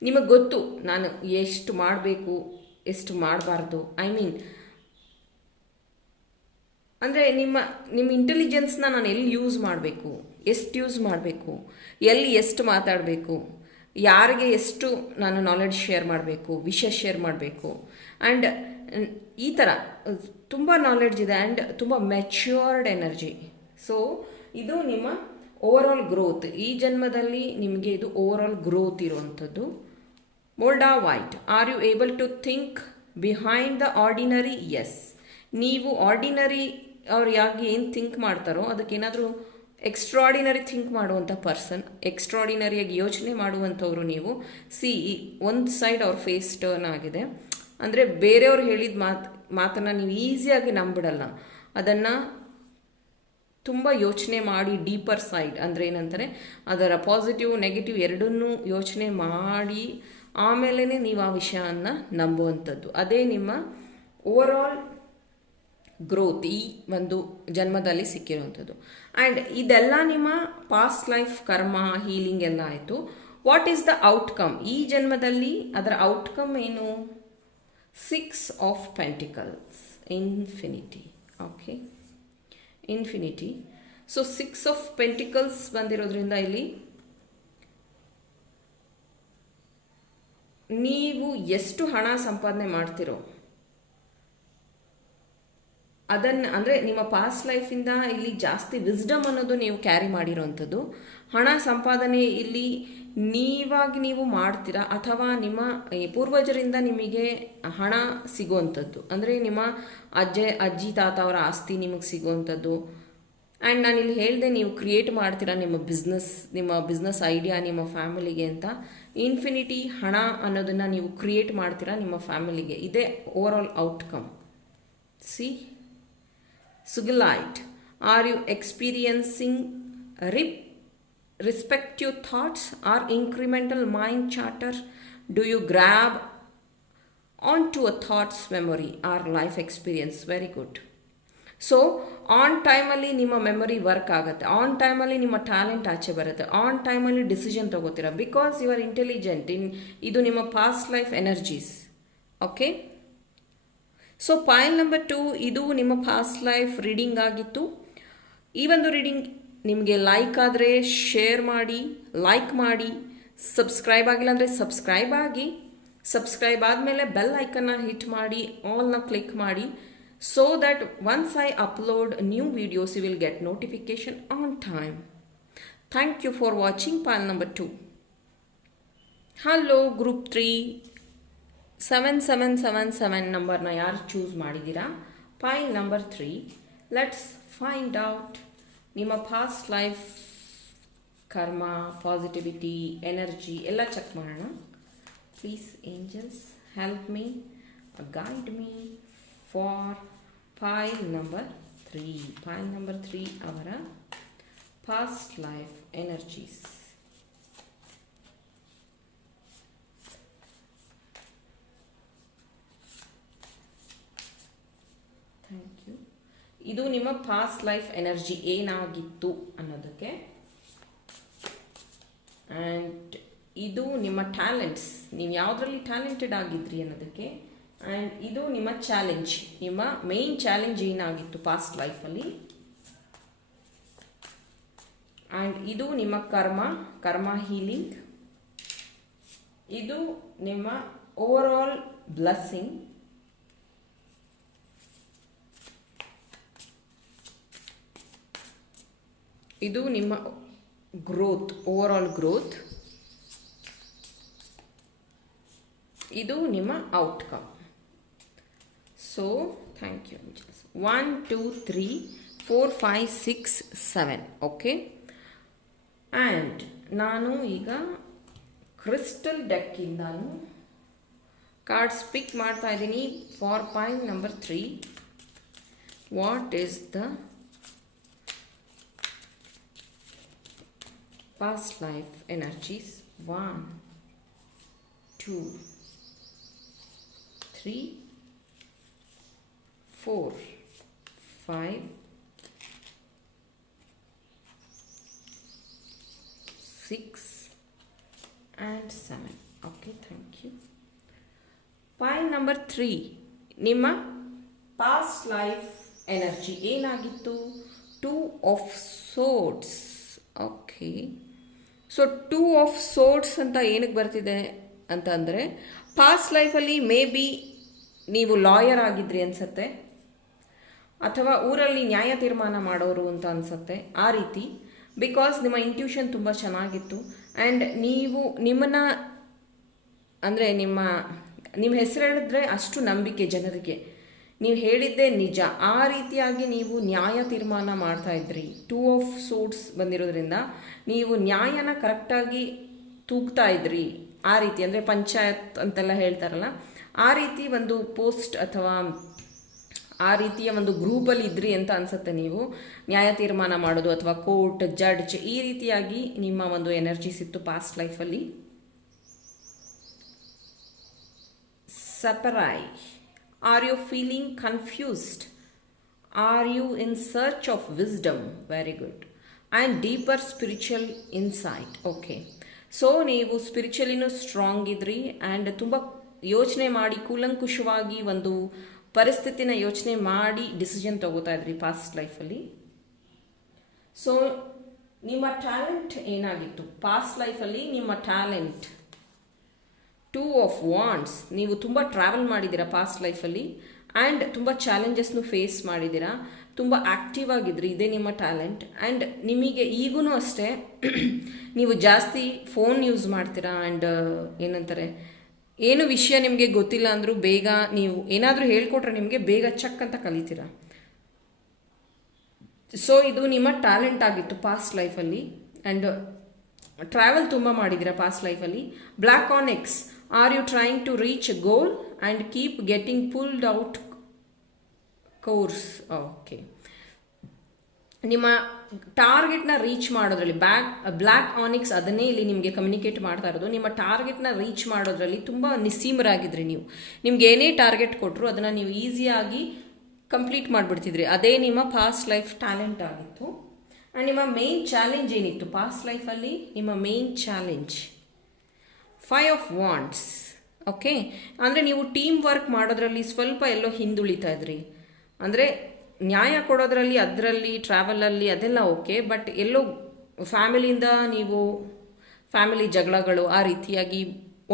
ನಿಮಗೆ ಗೊತ್ತು ನಾನು ಎಷ್ಟು ಮಾಡಬೇಕು, ಎಷ್ಟು ಮಾಡಬಾರ್ದು. ಐ ಮೀನ್ ಅಂದರೆ ನಿಮ್ಮ ಇಂಟೆಲಿಜೆನ್ಸ್ನ ನಾನು ಎಲ್ಲಿ ಯೂಸ್ ಮಾಡಬೇಕು, ಎಷ್ಟು ಯೂಸ್ ಮಾಡಬೇಕು, ಎಲ್ಲಿ ಎಷ್ಟು ಮಾತಾಡಬೇಕು, ಯಾರಿಗೆ ಎಷ್ಟು ನಾನು ನಾಲೆಡ್ಜ್ ಶೇರ್ ಮಾಡಬೇಕು, ವಿಷಯ ಶೇರ್ ಮಾಡಬೇಕು. ಆ್ಯಂಡ್ ಈ ಥರ ತುಂಬ ನಾಲೆಡ್ಜ್ ಇದೆ ಆ್ಯಂಡ್ ತುಂಬ ಮೆಚ್ಯೂರ್ಡ್ ಎನರ್ಜಿ. ಸೊ ಇದು ನಿಮ್ಮ ಓವರ್ ಆಲ್ ಗ್ರೋತ್. ಈ ಜನ್ಮದಲ್ಲಿ ನಿಮಗೆ ಇದು ಓವರ್ ಆಲ್ ಗ್ರೋತ್ ಇರುವಂಥದ್ದು. Moldavite, are you able to think behind the ordinary? Yes, ನೀವು ಆರ್ಡಿನರಿ ಅವ್ರು ಯಾಕೆ ಏನು ಥಿಂಕ್ ಮಾಡ್ತಾರೋ ಅದಕ್ಕೇನಾದರೂ ಎಕ್ಸ್ಟ್ರಾಡಿನರಿ ಥಿಂಕ್ ಮಾಡುವಂಥ ಪರ್ಸನ್, ಎಕ್ಸ್ಟ್ರಾಡಿನರಿಯಾಗಿ ಯೋಚನೆ ಮಾಡುವಂಥವ್ರು ನೀವು. ಒಂದು ಸೈಡ್ ಅವ್ರ ಫೇಸ್ ಟರ್ನ್ ಆಗಿದೆ. ಅಂದರೆ ಬೇರೆಯವ್ರು ಹೇಳಿದ ಮಾತನ್ನು ನೀವು ಈಸಿಯಾಗಿ ನಂಬಿಡಲ್ಲ, ಅದನ್ನು ತುಂಬ ಯೋಚನೆ ಮಾಡಿ ಡೀಪರ್ ಸೈಡ್ ಅಂದರೆ ಏನಂತಾರೆ ಅದರ ಪಾಸಿಟಿವ್ ನೆಗೆಟಿವ್ ಎರಡನ್ನೂ ಯೋಚನೆ ಮಾಡಿ ಆಮೇಲೆ ನೀವು ಆ ವಿಷಯವನ್ನು ನಂಬುವಂಥದ್ದು. ಅದೇ ನಿಮ್ಮ ಓವರ್ ಆಲ್ ಗ್ರೋತ್ ಈ ಒಂದು ಜನ್ಮದಲ್ಲಿ ಸಿಕ್ಕಿರುವಂಥದ್ದು. ಆ್ಯಂಡ್ ಇದೆಲ್ಲ ನಿಮ್ಮ ಪಾಸ್ಟ್ ಲೈಫ್ ಕರ್ಮ ಹೀಲಿಂಗ್ ಎಲ್ಲ ಆಯಿತು. What is the outcome? ಈ ಜನ್ಮದಲ್ಲಿ ಅದರ ಔಟ್ಕಮ್ ಏನು? 6 of pentacles, infinity. Okay, infinity. So 6 of pentacles ಬಂದಿರೋದ್ರಿಂದ ಇಲ್ಲಿ ನೀವು ಎಷ್ಟು ಹಣ ಸಂಪಾದನೆ ಮಾಡ್ತಿರೋ ಅದನ್ನು, ಅಂದರೆ ನಿಮ್ಮ ಪಾಸ್ಟ್ ಲೈಫಿಂದ ಇಲ್ಲಿ ಜಾಸ್ತಿ ವಿಸ್ಡಮ್ ಅನ್ನೋದು ನೀವು ಕ್ಯಾರಿ ಮಾಡಿರೋವಂಥದ್ದು. ಹಣ ಸಂಪಾದನೆ ಇಲ್ಲಿ ನೀವಾಗಿ ನೀವು ಮಾಡ್ತೀರಾ, ಅಥವಾ ನಿಮ್ಮ ಪೂರ್ವಜರಿಂದ ನಿಮಗೆ ಹಣ ಸಿಗುವಂಥದ್ದು, ಅಂದರೆ ನಿಮ್ಮ ಅಜ್ಜಿ ತಾತ ಅವರ ಆಸ್ತಿ ನಿಮಗೆ ಸಿಗುವಂಥದ್ದು. ಆ್ಯಂಡ್ ನಾನಿಲ್ಲಿ ಹೇಳಿದೆ, ನೀವು ಕ್ರಿಯೇಟ್ ಮಾಡ್ತೀರಾ ನಿಮ್ಮ ಬಿಸ್ನೆಸ್ ಐಡಿಯಾ ನಿಮ್ಮ ಫ್ಯಾಮಿಲಿಗೆ ಅಂತ. ಇನ್ಫಿನಿಟಿ ಹಣ ಅನ್ನೋದನ್ನು ನೀವು ಕ್ರಿಯೇಟ್ ಮಾಡ್ತೀರಾ ನಿಮ್ಮ ಫ್ಯಾಮಿಲಿಗೆ. ಇದೇ over all outcome. C Sugilite, are you experiencing respective thoughts or incremental mind chatter? Do you grab onto a thoughts memory or life experience? Very good. So on ಟೈಮಲ್ಲಿ ನಿಮ್ಮ ಮೆಮೊರಿ ವರ್ಕ್ ಆಗುತ್ತೆ, on ಟೈಮಲ್ಲಿ ನಿಮ್ಮ talent ಆಚೆ ಬರುತ್ತೆ, on ಟೈಮಲ್ಲಿ decision ತಗೋತೀರಾ, because you are intelligent. ಇದು ನಿಮ್ಮ past life energies. Okay, so point number 2, ಇದು ನಿಮ್ಮ ಪಾಸ್ಟ್ ಲೈಫ್ ರೀಡಿಂಗ್ ಆಗಿತ್ತು. ಈ ಒಂದು ರೀಡಿಂಗ್ ನಿಮಗೆ ಲೈಕ್ ಆದರೆ ಶೇರ್ ಮಾಡಿ, ಲೈಕ್ ಮಾಡಿ. ಸಬ್ಸ್ಕ್ರೈಬ್ ಆಗಿಲ್ಲ ಅಂದರೆ ಸಬ್ಸ್ಕ್ರೈಬ್ ಆಗಿ. ಸಬ್ಸ್ಕ್ರೈಬ್ ಆದಮೇಲೆ ಬೆಲ್ ಐಕನ್ನ ಹಿಟ್ ಮಾಡಿ, ಆಲ್ನ ಕ್ಲಿಕ್ ಮಾಡಿ, so that once I upload new videos you will get notification on time. Thank you for watching pile number 2. Hello group 3 7777 ನಂಬರ್ನ ಯಾರು ಚೂಸ್ ಮಾಡಿದ್ದೀರಾ? ಪೈಲ್ ನಂಬರ್ 3. ಲೆಟ್ಸ್ ಫೈಂಡ್ ಔಟ್ ನಿಮ್ಮ past life ಕರ್ಮ, positivity, energy ಎಲ್ಲ check ಮಾಡೋಣ. Please angels help me, guide me for pile number 3. Pile number 3 ಅವರ past life energies. Thank you. ಇದು ನಿಮ್ಮ ಪಾಸ್ಟ್ ಲೈಫ್ ಎನರ್ಜಿ ಏನಾಗಿತ್ತು ಅನ್ನೋದಕ್ಕೆ. ಆ್ಯಂಡ್ ಇದು ನಿಮ್ಮ ಟ್ಯಾಲೆಂಟ್ಸ್, ನೀವು ಯಾವುದರಲ್ಲಿ ಟ್ಯಾಲೆಂಟೆಡ್ ಆಗಿದ್ರಿ ಅನ್ನೋದಕ್ಕೆ. ಆ್ಯಂಡ್ ಇದು ನಿಮ್ಮ ಚಾಲೆಂಜ್, ನಿಮ್ಮ ಮೇನ್ ಚಾಲೆಂಜ್ ಏನಾಗಿತ್ತು ಪಾಸ್ಟ್ ಲೈಫಲ್ಲಿ. ಆ್ಯಂಡ್ ಇದು ನಿಮ್ಮ ಕರ್ಮ ಹೀಲಿಂಗ್. ಇದು ನಿಮ್ಮ ಓವರ್ ಆಲ್ ಬ್ಲೆಸ್ಸಿಂಗ್. ಇದು ನಿಮ್ಮ ಗ್ರೋತ್, ಓವರ್ ಆಲ್ ಗ್ರೋತ್. ಇದು ನಿಮ್ಮ outcome. So thank you. 1 2 3 4 5 6 7. Okay, and ನಾನು ಈಗ ಕ್ರಿಸ್ಟಲ್ ಡೆಕ್ಕಿಂದಾನು ಕಾರ್ಡ್ಸ್ ಪಿಕ್ ಮಾಡ್ತಾ ಇದ್ದೀನಿ for point number 3. What is the past life energies? 1 2 3 4 5 6 and 7. Okay, thank you. Pile number 3. ನಿಮ್ಮ past life energy ಏನಾಗಿತ್ತು? 2 of swords. Okay. So 2 of swords ಅಂತ ಏನಕ್ಕೆ ಬರ್ತಿದೆ ಅಂತಂದರೆ, ಪಾಸ್ಟ್ ಲೈಫಲ್ಲಿ ಮೇ ಬಿ ನೀವು ಲಾಯರ್ ಆಗಿದ್ರಿ ಅನಿಸುತ್ತೆ, ಅಥವಾ ಊರಲ್ಲಿ ನ್ಯಾಯ ತೀರ್ಮಾನ ಮಾಡೋರು ಅಂತ ಅನಿಸುತ್ತೆ, ಆ ರೀತಿ. ಬಿಕಾಸ್ ನಿಮ್ಮ ಇಂಟ್ಯೂಷನ್ ತುಂಬ ಚೆನ್ನಾಗಿತ್ತು. ಆ್ಯಂಡ್ ನೀವು ನಿಮ್ಮನ್ನು, ಅಂದರೆ ನಿಮ್ಮ ಹೆಸರು ಹೇಳಿದ್ರೆ ಅಷ್ಟು ನಂಬಿಕೆ ಜನರಿಗೆ, ನೀವು ಹೇಳಿದ್ದೇ ನಿಜ, ಆ ರೀತಿಯಾಗಿ ನೀವು ನ್ಯಾಯ ತೀರ್ಮಾನ ಮಾಡ್ತಾಯಿದ್ರಿ. 2 of swords ಬಂದಿರೋದ್ರಿಂದ ನೀವು ನ್ಯಾಯನ ಕರೆಕ್ಟಾಗಿ ತೂಗ್ತಾ ಇದ್ರಿ. ಆ ರೀತಿ, ಅಂದರೆ ಪಂಚಾಯತ್ ಅಂತೆಲ್ಲ ಹೇಳ್ತಾರಲ್ಲ, ಆ ರೀತಿ ಒಂದು ಪೋಸ್ಟ್ ಅಥವಾ ಆ ರೀತಿಯ ಒಂದು ಗ್ರೂಪಲ್ಲಿ ಇದ್ರಿ ಅಂತ ಅನಿಸುತ್ತೆ. ನೀವು ನ್ಯಾಯ ತೀರ್ಮಾನ ಮಾಡೋದು ಅಥವಾ ಕೋರ್ಟ್, ಜಡ್ಜ್, ಈ ರೀತಿಯಾಗಿ ನಿಮ್ಮ ಒಂದು ಎನರ್ಜೀಸ್ ಇತ್ತು ಪಾಸ್ಟ್ ಲೈಫಲ್ಲಿ. Sapphire, are you feeling confused? Are you in search of wisdom? Very good. And deeper spiritual insight. Okay, so ನೀವು ಸ್ಪಿರಿಚುವಲಿನೂ ಸ್ಟ್ರಾಂಗ್ ಇದ್ರಿ. ಆ್ಯಂಡ್ ತುಂಬ ಯೋಚನೆ ಮಾಡಿ ಕೂಲಂಕುಷವಾಗಿ ಒಂದು ಪರಿಸ್ಥಿತಿನ ಯೋಚನೆ ಮಾಡಿ ಡಿಸಿಷನ್ ತಗೋತಾ ಇದ್ರಿ ಪಾಸ್ಟ್ ಲೈಫಲ್ಲಿ. ಸೊ ನಿಮ್ಮ ಟ್ಯಾಲೆಂಟ್ ಏನಾಗಿತ್ತು ಪಾಸ್ಟ್ ಲೈಫಲ್ಲಿ? ನಿಮ್ಮ ಟ್ಯಾಲೆಂಟ್ 2 ಆಫ್ ವಾಂಡ್ಸ್. ನೀವು ತುಂಬ ಟ್ರಾವೆಲ್ ಮಾಡಿದ್ದೀರಾ ಪಾಸ್ಟ್ ಲೈಫಲ್ಲಿ ಆ್ಯಂಡ್ ತುಂಬ ಚಾಲೆಂಜಸ್ನು ಫೇಸ್ ಮಾಡಿದ್ದೀರಾ, ತುಂಬ ಆ್ಯಕ್ಟಿವ್ ಆಗಿದ್ರಿ, ಇದೇ ನಿಮ್ಮ ಟ್ಯಾಲೆಂಟ್. ಆ್ಯಂಡ್ ನಿಮಗೆ ಈಗೂ ಅಷ್ಟೇ ನೀವು ಜಾಸ್ತಿ ಫೋನ್ ಯೂಸ್ ಮಾಡ್ತೀರಾ ಆ್ಯಂಡ್ ಏನಂತಾರೆ, ಏನು ವಿಷಯ ನಿಮಗೆ ಗೊತ್ತಿಲ್ಲ ಅಂದರೂ ಬೇಗ ನೀವು ಏನಾದರೂ ಹೇಳ್ಕೊಟ್ರೆ ನಿಮಗೆ ಬೇಗ ಚಕ್ ಅಂತ ಕಲಿತೀರಾ. ಸೊ ಇದು ನಿಮ್ಮ ಟ್ಯಾಲೆಂಟ್ ಆಗಿತ್ತು ಪಾಸ್ಟ್ ಲೈಫಲ್ಲಿ. ಆ್ಯಂಡ್ ಟ್ರಾವೆಲ್ ತುಂಬ ಮಾಡಿದ್ದೀರಾ ಪಾಸ್ಟ್ ಲೈಫಲ್ಲಿ. Black onyx, are you trying to reach a goal and keep getting pulled out course. Okay, ನಿಮ್ಮ ಟಾರ್ಗೆಟ್ನ ರೀಚ್ ಮಾಡೋದ್ರಲ್ಲಿ ಬ್ಲ್ಯಾಕ್ ಆನಿಕ್ಸ್ ಅದನ್ನೇ ಇಲ್ಲಿ ನಿಮಗೆ ಕಮ್ಯುನಿಕೇಟ್ ಮಾಡ್ತಾ ಇರೋದು. ನಿಮ್ಮ ಟಾರ್ಗೆಟ್ನ ರೀಚ್ ಮಾಡೋದ್ರಲ್ಲಿ ತುಂಬ ನಿಸ್ಸೀಮರಾಗಿದ್ರಿ ನೀವು. ನಿಮ್ಗೆ ಏನೇ ಟಾರ್ಗೆಟ್ ಕೊಟ್ಟರು ಅದನ್ನು ನೀವು ಈಸಿಯಾಗಿ ಕಂಪ್ಲೀಟ್ ಮಾಡಿಬಿಡ್ತಿದ್ರಿ. ಅದೇ ನಿಮ್ಮ ಪಾಸ್ಟ್ ಲೈಫ್ ಟ್ಯಾಲೆಂಟ್ ಆಗಿತ್ತು. ಆ್ಯಂಡ್ ನಿಮ್ಮ ಮೇನ್ ಚಾಲೆಂಜ್ ಏನಿತ್ತು ಪಾಸ್ಟ್ ಲೈಫಲ್ಲಿ? ನಿಮ್ಮ main challenge 5 of wands. Okay, ಅಂದರೆ ನೀವು ಟೀಮ್ ವರ್ಕ್ ಮಾಡೋದ್ರಲ್ಲಿ ಸ್ವಲ್ಪ ಎಲ್ಲೋ ಹಿಂದುಳಿತಾ ಇದ್ರಿ. ಅಂದರೆ ನ್ಯಾಯ ಕೊಡೋದ್ರಲ್ಲಿ, ಅದರಲ್ಲಿ ಟ್ರಾವೆಲಲ್ಲಿ ಅದೆಲ್ಲ ಓಕೆ, ಬಟ್ ಎಲ್ಲೋ ಫ್ಯಾಮಿಲಿಯಿಂದ ನೀವು ಫ್ಯಾಮಿಲಿ ಜಗಳಗಳು ಆ ರೀತಿಯಾಗಿ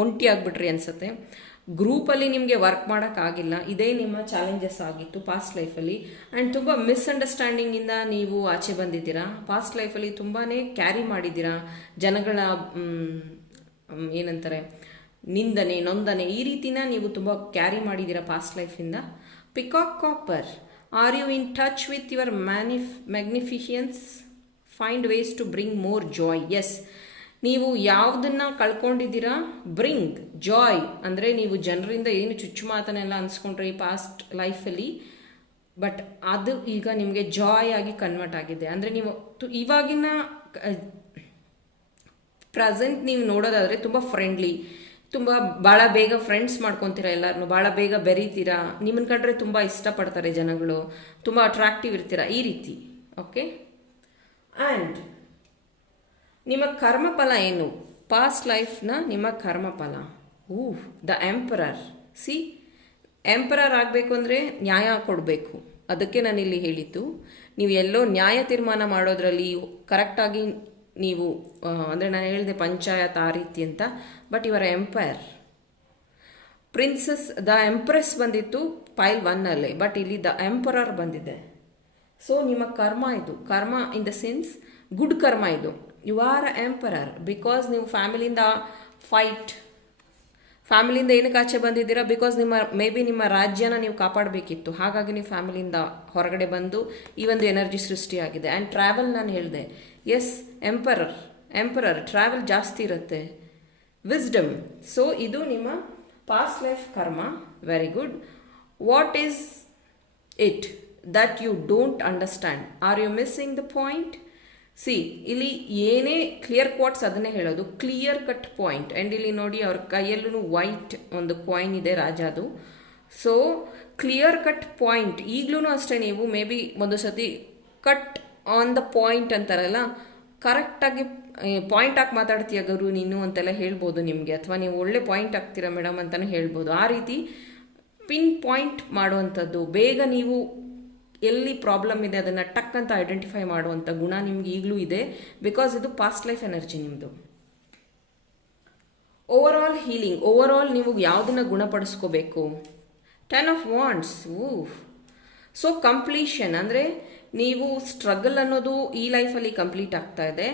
ಒಂಟಿಯಾಗ್ಬಿಟ್ರಿ ಅನಿಸುತ್ತೆ. ಗ್ರೂಪಲ್ಲಿ ನಿಮಗೆ ವರ್ಕ್ ಮಾಡೋಕ್ಕಾಗಿಲ್ಲ. ಇದೇ ನಿಮ್ಮ ಚಾಲೆಂಜಸ್ ಆಗಿತ್ತು ಪಾಸ್ಟ್ ಲೈಫಲ್ಲಿ. ಆ್ಯಂಡ್ ತುಂಬ ಮಿಸ್ಅಂಡರ್ಸ್ಟ್ಯಾಂಡಿಂಗಿಂದ ನೀವು ಆಚೆ ಬಂದಿದ್ದೀರಾ. ಪಾಸ್ಟ್ ಲೈಫಲ್ಲಿ ತುಂಬಾ ಕ್ಯಾರಿ ಮಾಡಿದ್ದೀರಾ ಜನಗಳ ಏನಂತಾರೆ ನಿಂದನೆ ನೊಂದನೆ ಈ ರೀತಿನ ನೀವು ತುಂಬ ಕ್ಯಾರಿ ಮಾಡಿದ್ದೀರಾ ಪಾಸ್ಟ್ ಲೈಫಿಂದ. Peacock copper, are you in touch with your magnificence, find ways to bring more joy. Yes, ನೀವು ಯಾವುದನ್ನು ಕಳ್ಕೊಂಡಿದ್ದೀರಾ, ಬ್ರಿಂಗ್ ಜಾಯ್ ಅಂದರೆ ನೀವು ಜನರಿಂದ ಏನು ಚುಚ್ಚು ಮಾತನ್ನೆಲ್ಲ ಅನ್ಸ್ಕೊಂಡ್ರೆ ಈ ಪಾಸ್ಟ್ ಲೈಫಲ್ಲಿ, ಬಟ್ ಅದು ಈಗ ನಿಮಗೆ ಜಾಯ್ ಆಗಿ ಕನ್ವರ್ಟ್ ಆಗಿದೆ. ಅಂದರೆ ನೀವು ಇವಾಗಿನ ಪ್ರೆಸೆಂಟ್ ನೀವು ನೋಡೋದಾದರೆ ತುಂಬ ಫ್ರೆಂಡ್ಲಿ, ತುಂಬ ಭಾಳ ಬೇಗ ಫ್ರೆಂಡ್ಸ್ ಮಾಡ್ಕೊತೀರಾ, ಎಲ್ಲರನ್ನೂ ಭಾಳ ಬೇಗ ಬೆರೀತೀರಾ, ನಿಮ್ಮನ್ನ ಕಂಡ್ರೆ ತುಂಬ ಇಷ್ಟಪಡ್ತಾರೆ ಜನಗಳು, ತುಂಬ ಅಟ್ರಾಕ್ಟಿವ್ ಇರ್ತೀರಾ ಈ ರೀತಿ. ಓಕೆ, ಆ್ಯಂಡ್ ನಿಮ್ಮ ಕರ್ಮಫಲ ಏನು ಪಾಸ್ಟ್ ಲೈಫ್ನ? ನಿಮ್ಮ ಕರ್ಮಫಲ ದ ಎಂಪರರ್. ಸಿ, ಎಂಪರರ್ ಆಗಬೇಕು ಅಂದರೆ ನ್ಯಾಯ ಕೊಡಬೇಕು. ಅದಕ್ಕೆ ನಾನು ಇಲ್ಲಿ ಹೇಳಿದ್ದು, ನೀವು ಎಲ್ಲೋ ನ್ಯಾಯ ತೀರ್ಮಾನ ಮಾಡೋದ್ರಲ್ಲಿ ಕರೆಕ್ಟಾಗಿ ನೀವು ಅಂದರೆ ನಾನು ಹೇಳಿದೆ ಪಂಚಾಯತ್ ಆ ರೀತಿ ಅಂತ, ಬಟ್ ಇವರ ಎಂಪೈರ್ ಪ್ರಿನ್ಸಸ್ ದ ಎಂಪ್ರೆಸ್ ಬಂದಿತ್ತು ಪೈಲ್ 1 ಬಟ್ ಇಲ್ಲಿ ದ ಎಂಪರರ್ ಬಂದಿದೆ. ಸೊ ನಿಮ್ಮ ಕರ್ಮ ಇದು, ಕರ್ಮ ಇನ್ ದ ಸೆನ್ಸ್ ಗುಡ್ ಕರ್ಮ ಇದು. ಯು ಆರ್ ಎಂಪರರ್ ಬಿಕಾಸ್ ನೀವು ಫ್ಯಾಮಿಲಿಯಿಂದ ಫ್ಯಾಮಿಲಿಯಿಂದ ಏನಕ್ಕೆ ಆಚೆ ಬಂದಿದ್ದೀರಾ? ಬಿಕಾಸ್ ಮೇ ಬಿ ನಿಮ್ಮ ರಾಜ್ಯನ ನೀವು ಕಾಪಾಡಬೇಕಿತ್ತು, ಹಾಗಾಗಿ ನೀವು ಫ್ಯಾಮಿಲಿಯಿಂದ ಹೊರಗಡೆ ಬಂದು ಈ ಒಂದು ಎನರ್ಜಿ ಸೃಷ್ಟಿಯಾಗಿದೆ. ಆ್ಯಂಡ್ ಟ್ರಾವೆಲ್ ನಾನು ಹೇಳಿದೆ, ಎಸ್ ಎಂಪರರ್ ಟ್ರಾವೆಲ್ ಜಾಸ್ತಿ ಇರುತ್ತೆ. ವಿಸ್ಡಮ್, ಸೊ ಇದು ನಿಮ್ಮ past life karma. Very good. What is it that you don't understand? Are you missing the point? See, ಇಲ್ಲಿ ಏನೇ ಕ್ಲಿಯರ್ ಕ್ವಾಟ್ಸ್ ಅದನ್ನೇ ಹೇಳೋದು, ಕ್ಲಿಯರ್ ಕಟ್ ಪಾಯಿಂಟ್. ಆ್ಯಂಡ್ ಇಲ್ಲಿ ನೋಡಿ ಅವ್ರ ಕೈಯಲ್ಲೂ ವೈಟ್ ಒಂದು ಕಾಯಿನ್ ಇದೆ ರಾಜಾದು. So clear cut point. ಈಗಲೂ ಅಷ್ಟೇ ನೀವು ಮೇ ಬಿ ಒಂದು ಸತಿ ಕಟ್ ಆನ್ ದ ಪಾಯಿಂಟ್ ಅಂತಾರಲ್ಲ, ಕರೆಕ್ಟಾಗಿ ಪಾಯಿಂಟ್ ಹಾಕಿ ಮಾತಾಡ್ತೀಯ ಗುರು ನೀನು ಅಂತೆಲ್ಲ ಹೇಳ್ಬೋದು ನಿಮಗೆ, ಅಥವಾ ನೀವು ಒಳ್ಳೆ ಪಾಯಿಂಟ್ ಹಾಕ್ತೀರಾ ಮೇಡಮ್ ಅಂತಲೂ ಹೇಳ್ಬೋದು. ಆ ರೀತಿ ಪಿನ್ ಪಾಯಿಂಟ್ ಮಾಡುವಂಥದ್ದು, ಬೇಗ ನೀವು ಎಲ್ಲಿ ಪ್ರಾಬ್ಲಮ್ ಇದೆ ಅದನ್ನು ಟಕ್ ಅಂತ ಐಡೆಂಟಿಫೈ ಮಾಡುವಂಥ ಗುಣ ನಿಮ್ಗೆ ಈಗಲೂ ಇದೆ, ಬಿಕಾಸ್ ಇದು ಪಾಸ್ಟ್ ಲೈಫ್ ಎನರ್ಜಿ ನಿಮ್ಮದು. Over all healing, over all ನೀವು ಯಾವುದನ್ನು ಗುಣಪಡಿಸ್ಕೋಬೇಕು? 10 ಆಫ್ ವಾಂಡ್ಸ್. ಸೊ ಕಂಪ್ಲೀಷನ್ ಅಂದರೆ ನೀವು ಸ್ಟ್ರಗಲ್ ಅನ್ನೋದು ಈ ಲೈಫಲ್ಲಿ ಕಂಪ್ಲೀಟ್ ಆಗ್ತಾ ಇದೆ.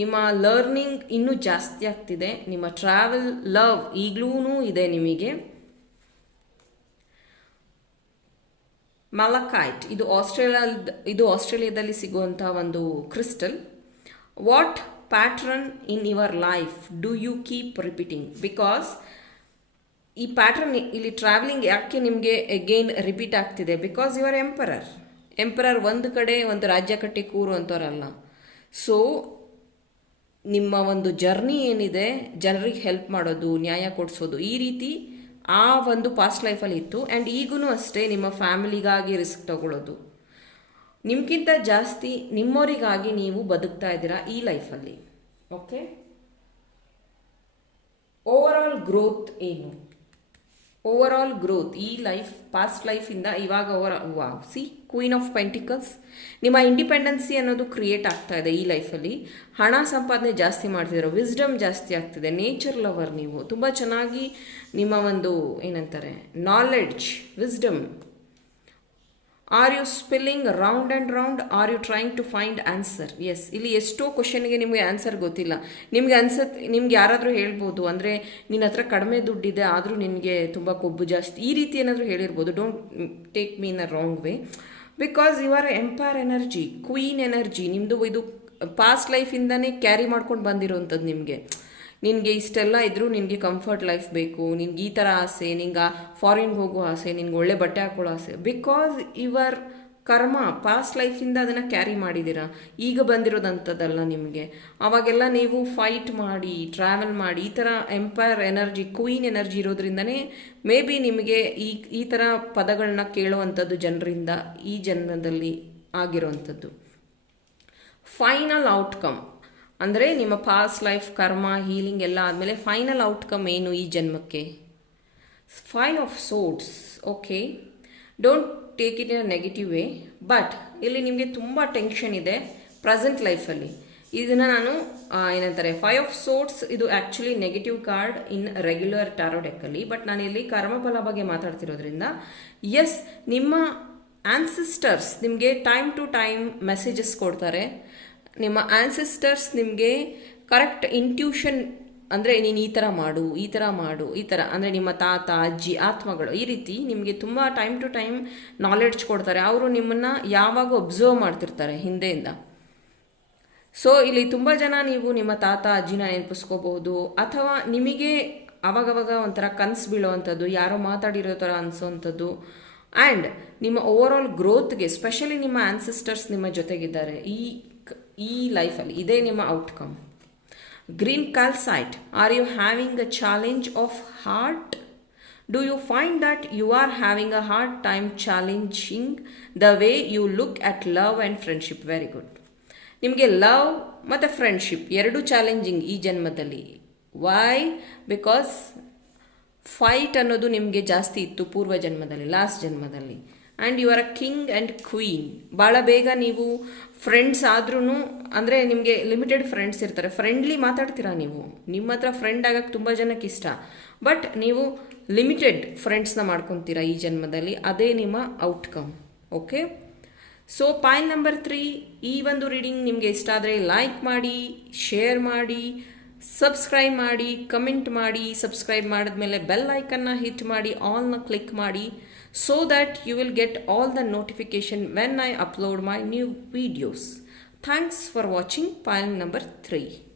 ನಿಮ್ಮ ಲರ್ನಿಂಗ್ ಇನ್ನೂ ಜಾಸ್ತಿ ಆಗ್ತಿದೆ. ನಿಮ್ಮ ಟ್ರಾವೆಲ್ ಲವ್ ಈಗಲೂ ಇದೆ ನಿಮಗೆ. ಮಲಕೈಟ್, ಇದು ಆಸ್ಟ್ರೇಲಿಯಾದಲ್ಲಿ ಸಿಗುವಂಥ ಒಂದು crystal. What pattern in your life do you keep repeating? Because ಈ ಪ್ಯಾಟ್ರನ್ ಇಲ್ಲಿ ಟ್ರಾವೆಲಿಂಗ್ ಯಾಕೆ ನಿಮಗೆ ಅಗೇನ್ ರಿಪೀಟ್ ಆಗ್ತಿದೆ? ಬಿಕಾಸ್ ಯುವರ್ ಎಂಪರರ್ ಒಂದು ಕಡೆ ಒಂದು ರಾಜ್ಯ ಕಟ್ಟಿ ಕೂರು ಅಂತವರಲ್ಲ. ಸೊ ನಿಮ್ಮ ಒಂದು ಜರ್ನಿ ಏನಿದೆ, ಜನರಿಗೆ ಹೆಲ್ಪ್ ಮಾಡೋದು, ನ್ಯಾಯ ಕೊಡಿಸೋದು, ಈ ರೀತಿ ಆ ಒಂದು ಪಾಸ್ಟ್ ಲೈಫಲ್ಲಿ ಇತ್ತು. ಆ್ಯಂಡ್ ಈಗೂ ಅಷ್ಟೇ ನಿಮ್ಮ ಫ್ಯಾಮಿಲಿಗಾಗಿ ರಿಸ್ಕ್ ತಗೊಳ್ಳೋದು, ನಿಮ್ಗಿಂತ ಜಾಸ್ತಿ ನಿಮ್ಮವರಿಗಾಗಿ ನೀವು ಬದುಕ್ತಾ ಇದ್ದೀರಾ ಈ ಲೈಫಲ್ಲಿ. ಓಕೆ, ಓವರ್ ಆಲ್ ಗ್ರೋತ್ ಏನು? ಓವರ್ ಆಲ್ ಗ್ರೋತ್ ಈ ಲೈಫ್ ಪಾಸ್ಟ್ ಲೈಫಿಂದ ಇವಾಗ ಕ್ವೀನ್ ಆಫ್ ಪೆಂಟಿಕಲ್ಸ್, ನಿಮ್ಮ ಇಂಡಿಪೆಂಡೆನ್ಸಿ ಅನ್ನೋದು ಕ್ರಿಯೇಟ್ ಆಗ್ತಾ ಇದೆ ಈ ಲೈಫಲ್ಲಿ. ಹಣ ಸಂಪಾದನೆ ಜಾಸ್ತಿ ಮಾಡ್ತಿದ್ದೀರ, ವಿಸ್ಡಮ್ ಜಾಸ್ತಿ ಆಗ್ತಿದೆ, ನೇಚರ್ ಲವರ್ ನೀವು, ತುಂಬ ಚೆನ್ನಾಗಿ ನಿಮ್ಮ ಒಂದು ಏನಂತಾರೆ knowledge, wisdom. Are you spelling round and round, are you trying to find answer? Yes, ಇಲ್ಲಿ ಎಷ್ಟೋ ಕ್ವಶನ್ಗೆ ನಿಮಗೆ ಆನ್ಸರ್ ಗೊತ್ತಿಲ್ಲ. ನಿಮ್ಗೆ ಯಾರಾದರೂ ಹೇಳ್ಬೋದು, ಅಂದರೆ ನಿನ್ನ ಹತ್ರ ಕಡಿಮೆ ದುಡ್ಡಿದೆ ಆದರೂ ನಿನಗೆ ತುಂಬ ಕೊಬ್ಬು ಜಾಸ್ತಿ, ಈ ರೀತಿ ಏನಾದರೂ ಹೇಳಿರ್ಬೋದು. Don't take me in a wrong way, because you are empire energy, queen energy. ನಿಮ್ಮದು ಇದು ಪಾಸ್ಟ್ ಲೈಫಿಂದನೇ ಕ್ಯಾರಿ ಮಾಡ್ಕೊಂಡು ಬಂದಿರೋವಂಥದ್ದು. ನಿನಗೆ ಇಷ್ಟೆಲ್ಲ ಇದ್ದರೂ ನಿನಗೆ ಕಂಫರ್ಟ್ ಲೈಫ್ ಬೇಕು, ನಿನ್ಗೆ ಈ ಥರ ಆಸೆ, ನಿಂಗೆ ಫಾರಿನ್ಗೆ ಹೋಗೋ ಆಸೆ, ನಿನ್ಗೆ ಒಳ್ಳೆ ಬಟ್ಟೆ ಹಾಕೊಳ್ಳೋ ಆಸೆ, ಬಿಕಾಸ್ ಯುವರ್ ಕರ್ಮ ಪಾಸ್ಟ್ ಲೈಫಿಂದ ಅದನ್ನು ಕ್ಯಾರಿ ಮಾಡಿದ್ದೀರಾ. ಈಗ ಬಂದಿರೋದಂಥದ್ದಲ್ಲ ನಿಮಗೆ. ಆವಾಗೆಲ್ಲ ನೀವು ಫೈಟ್ ಮಾಡಿ, ಟ್ರಾವೆಲ್ ಮಾಡಿ, ಈ ಥರ ಎಂಪೈರ್ ಎನರ್ಜಿ, ಕ್ವೀನ್ ಎನರ್ಜಿ ಇರೋದ್ರಿಂದನೇ ಮೇ ಬಿ ನಿಮಗೆ ಈ ಥರ ಪದಗಳನ್ನ ಕೇಳುವಂಥದ್ದು ಜನರಿಂದ ಈ ಜನ್ಮದಲ್ಲಿ ಆಗಿರೋವಂಥದ್ದು. ಫೈನಲ್ ಔಟ್ಕಮ್ ಅಂದರೆ ನಿಮ್ಮ ಪಾಸ್ಟ್ ಲೈಫ್ ಕರ್ಮ ಹೀಲಿಂಗ್ ಎಲ್ಲ ಆದಮೇಲೆ ಫೈನಲ್ ಔಟ್ಕಮ್ ಏನು ಈ ಜನ್ಮಕ್ಕೆ? 5 of swords. Okay, don't take it in a negative way, but ಇಲ್ಲಿ ನಿಮಗೆ ತುಂಬ ಟೆನ್ಷನ್ ಇದೆ ಪ್ರೆಸೆಂಟ್ ಲೈಫಲ್ಲಿ. ಇದನ್ನು ನಾನು ಏನಂತಾರೆ 5 ಆಫ್ ಸೋರ್ಡ್ಸ್, ಇದು actually negative card in regular tarot ಡೆಕ್ಕಲ್ಲಿ, ಬಟ್ ನಾನಿಲ್ಲಿ ಕರ್ಮಫಲ ಬಗ್ಗೆ ಮಾತಾಡ್ತಿರೋದ್ರಿಂದ ಎಸ್, ನಿಮ್ಮ ಆನ್ಸಿಸ್ಟರ್ಸ್ ನಿಮಗೆ ಟೈಮ್ ಟು ಟೈಮ್ ಮೆಸೇಜಸ್ ಕೊಡ್ತಾರೆ. ನಿಮ್ಮ ಆನ್ಸಿಸ್ಟರ್ಸ್ ನಿಮಗೆ ಕರೆಕ್ಟ್ ಇಂಟ್ಯೂಷನ್, ಅಂದರೆ ನೀನು ಈ ಥರ ಮಾಡು, ಈ ಥರ ಮಾಡು, ಈ ಥರ, ಅಂದರೆ ನಿಮ್ಮ ತಾತ ಅಜ್ಜಿ ಆತ್ಮಗಳು ಈ ರೀತಿ ನಿಮಗೆ ತುಂಬ ಟೈಮ್ ಟು ಟೈಮ್ ನಾಲೆಡ್ಜ್ ಕೊಡ್ತಾರೆ. ಅವರು ನಿಮ್ಮನ್ನು ಯಾವಾಗ ಒಬ್ಸರ್ವ್ ಮಾಡ್ತಿರ್ತಾರೆ ಹಿಂದೆಯಿಂದ. ಸೊ ಇಲ್ಲಿ ತುಂಬ ಜನ ನೀವು ನಿಮ್ಮ ತಾತ ಅಜ್ಜಿನ ನೆನಪಿಸ್ಕೋಬಹುದು, ಅಥವಾ ನಿಮಗೆ ಅವಾಗವಾಗ ಒಂಥರ ಕನಸು ಬೀಳೋವಂಥದ್ದು, ಯಾರೋ ಮಾತಾಡಿರೋ ಥರ ಅನಿಸೋವಂಥದ್ದು. ಆ್ಯಂಡ್ ನಿಮ್ಮ ಓವರ್ ಆಲ್ ಗ್ರೋತ್ಗೆ ಸ್ಪೆಷಲಿ ನಿಮ್ಮ ಆನ್ಸಿಸ್ಟರ್ಸ್ ನಿಮ್ಮ ಜೊತೆಗಿದ್ದಾರೆ ಈ ಲೈಫಲ್ಲಿ. ಇದೇ ನಿಮ್ಮ outcome. Green calcite, are you having a challenge of heart? Do you find that you are having a hard time challenging the way you look at love and friendship? Very good. ನಿಮಗೆ love ಮತ್ತು friendship ಎರಡೂ challenging ಈ ಜನ್ಮದಲ್ಲಿ. Y? Because fight ಅನ್ನೋದು ನಿಮಗೆ ಜಾಸ್ತಿ ಇತ್ತು ಪೂರ್ವ ಜನ್ಮದಲ್ಲಿ, ಲಾಸ್ಟ್ ಜನ್ಮದಲ್ಲಿ. And you are a king and queen. ಭಾಳ ಬೇಗ ನೀವು ಫ್ರೆಂಡ್ಸ್ ಆದ್ರೂ, ಅಂದರೆ ನಿಮಗೆ ಲಿಮಿಟೆಡ್ ಫ್ರೆಂಡ್ಸ್ ಇರ್ತಾರೆ, ಫ್ರೆಂಡ್ಲಿ ಮಾತಾಡ್ತೀರಾ ನೀವು, ನಿಮ್ಮ ಹತ್ರ ಫ್ರೆಂಡ್ ಆಗೋಕ್ಕೆ ತುಂಬ ಜನಕ್ಕೆ ಇಷ್ಟ, ಬಟ್ ನೀವು ಲಿಮಿಟೆಡ್ ಫ್ರೆಂಡ್ಸ್ನ ಮಾಡ್ಕೊತೀರಾ ಈ ಜನ್ಮದಲ್ಲಿ. ಅದೇ ನಿಮ್ಮ outcome. Okay, so point number 3, ಈ ಒಂದು ರೀಡಿಂಗ್ ನಿಮಗೆ ಇಷ್ಟ ಆದರೆ ಲೈಕ್ ಮಾಡಿ, ಶೇರ್ ಮಾಡಿ, ಸಬ್ಸ್ಕ್ರೈಬ್ ಮಾಡಿ, ಕಮೆಂಟ್ ಮಾಡಿ. ಸಬ್ಸ್ಕ್ರೈಬ್ ಮಾಡಿದ್ಮೇಲೆ ಬೆಲ್ ಐಕನ್ನ ಹಿಟ್ ಮಾಡಿ, ಆಲ್ನ ಕ್ಲಿಕ್ ಮಾಡಿ, so that you will get all the notification when I upload my new videos. Thanks for watching pile number 3.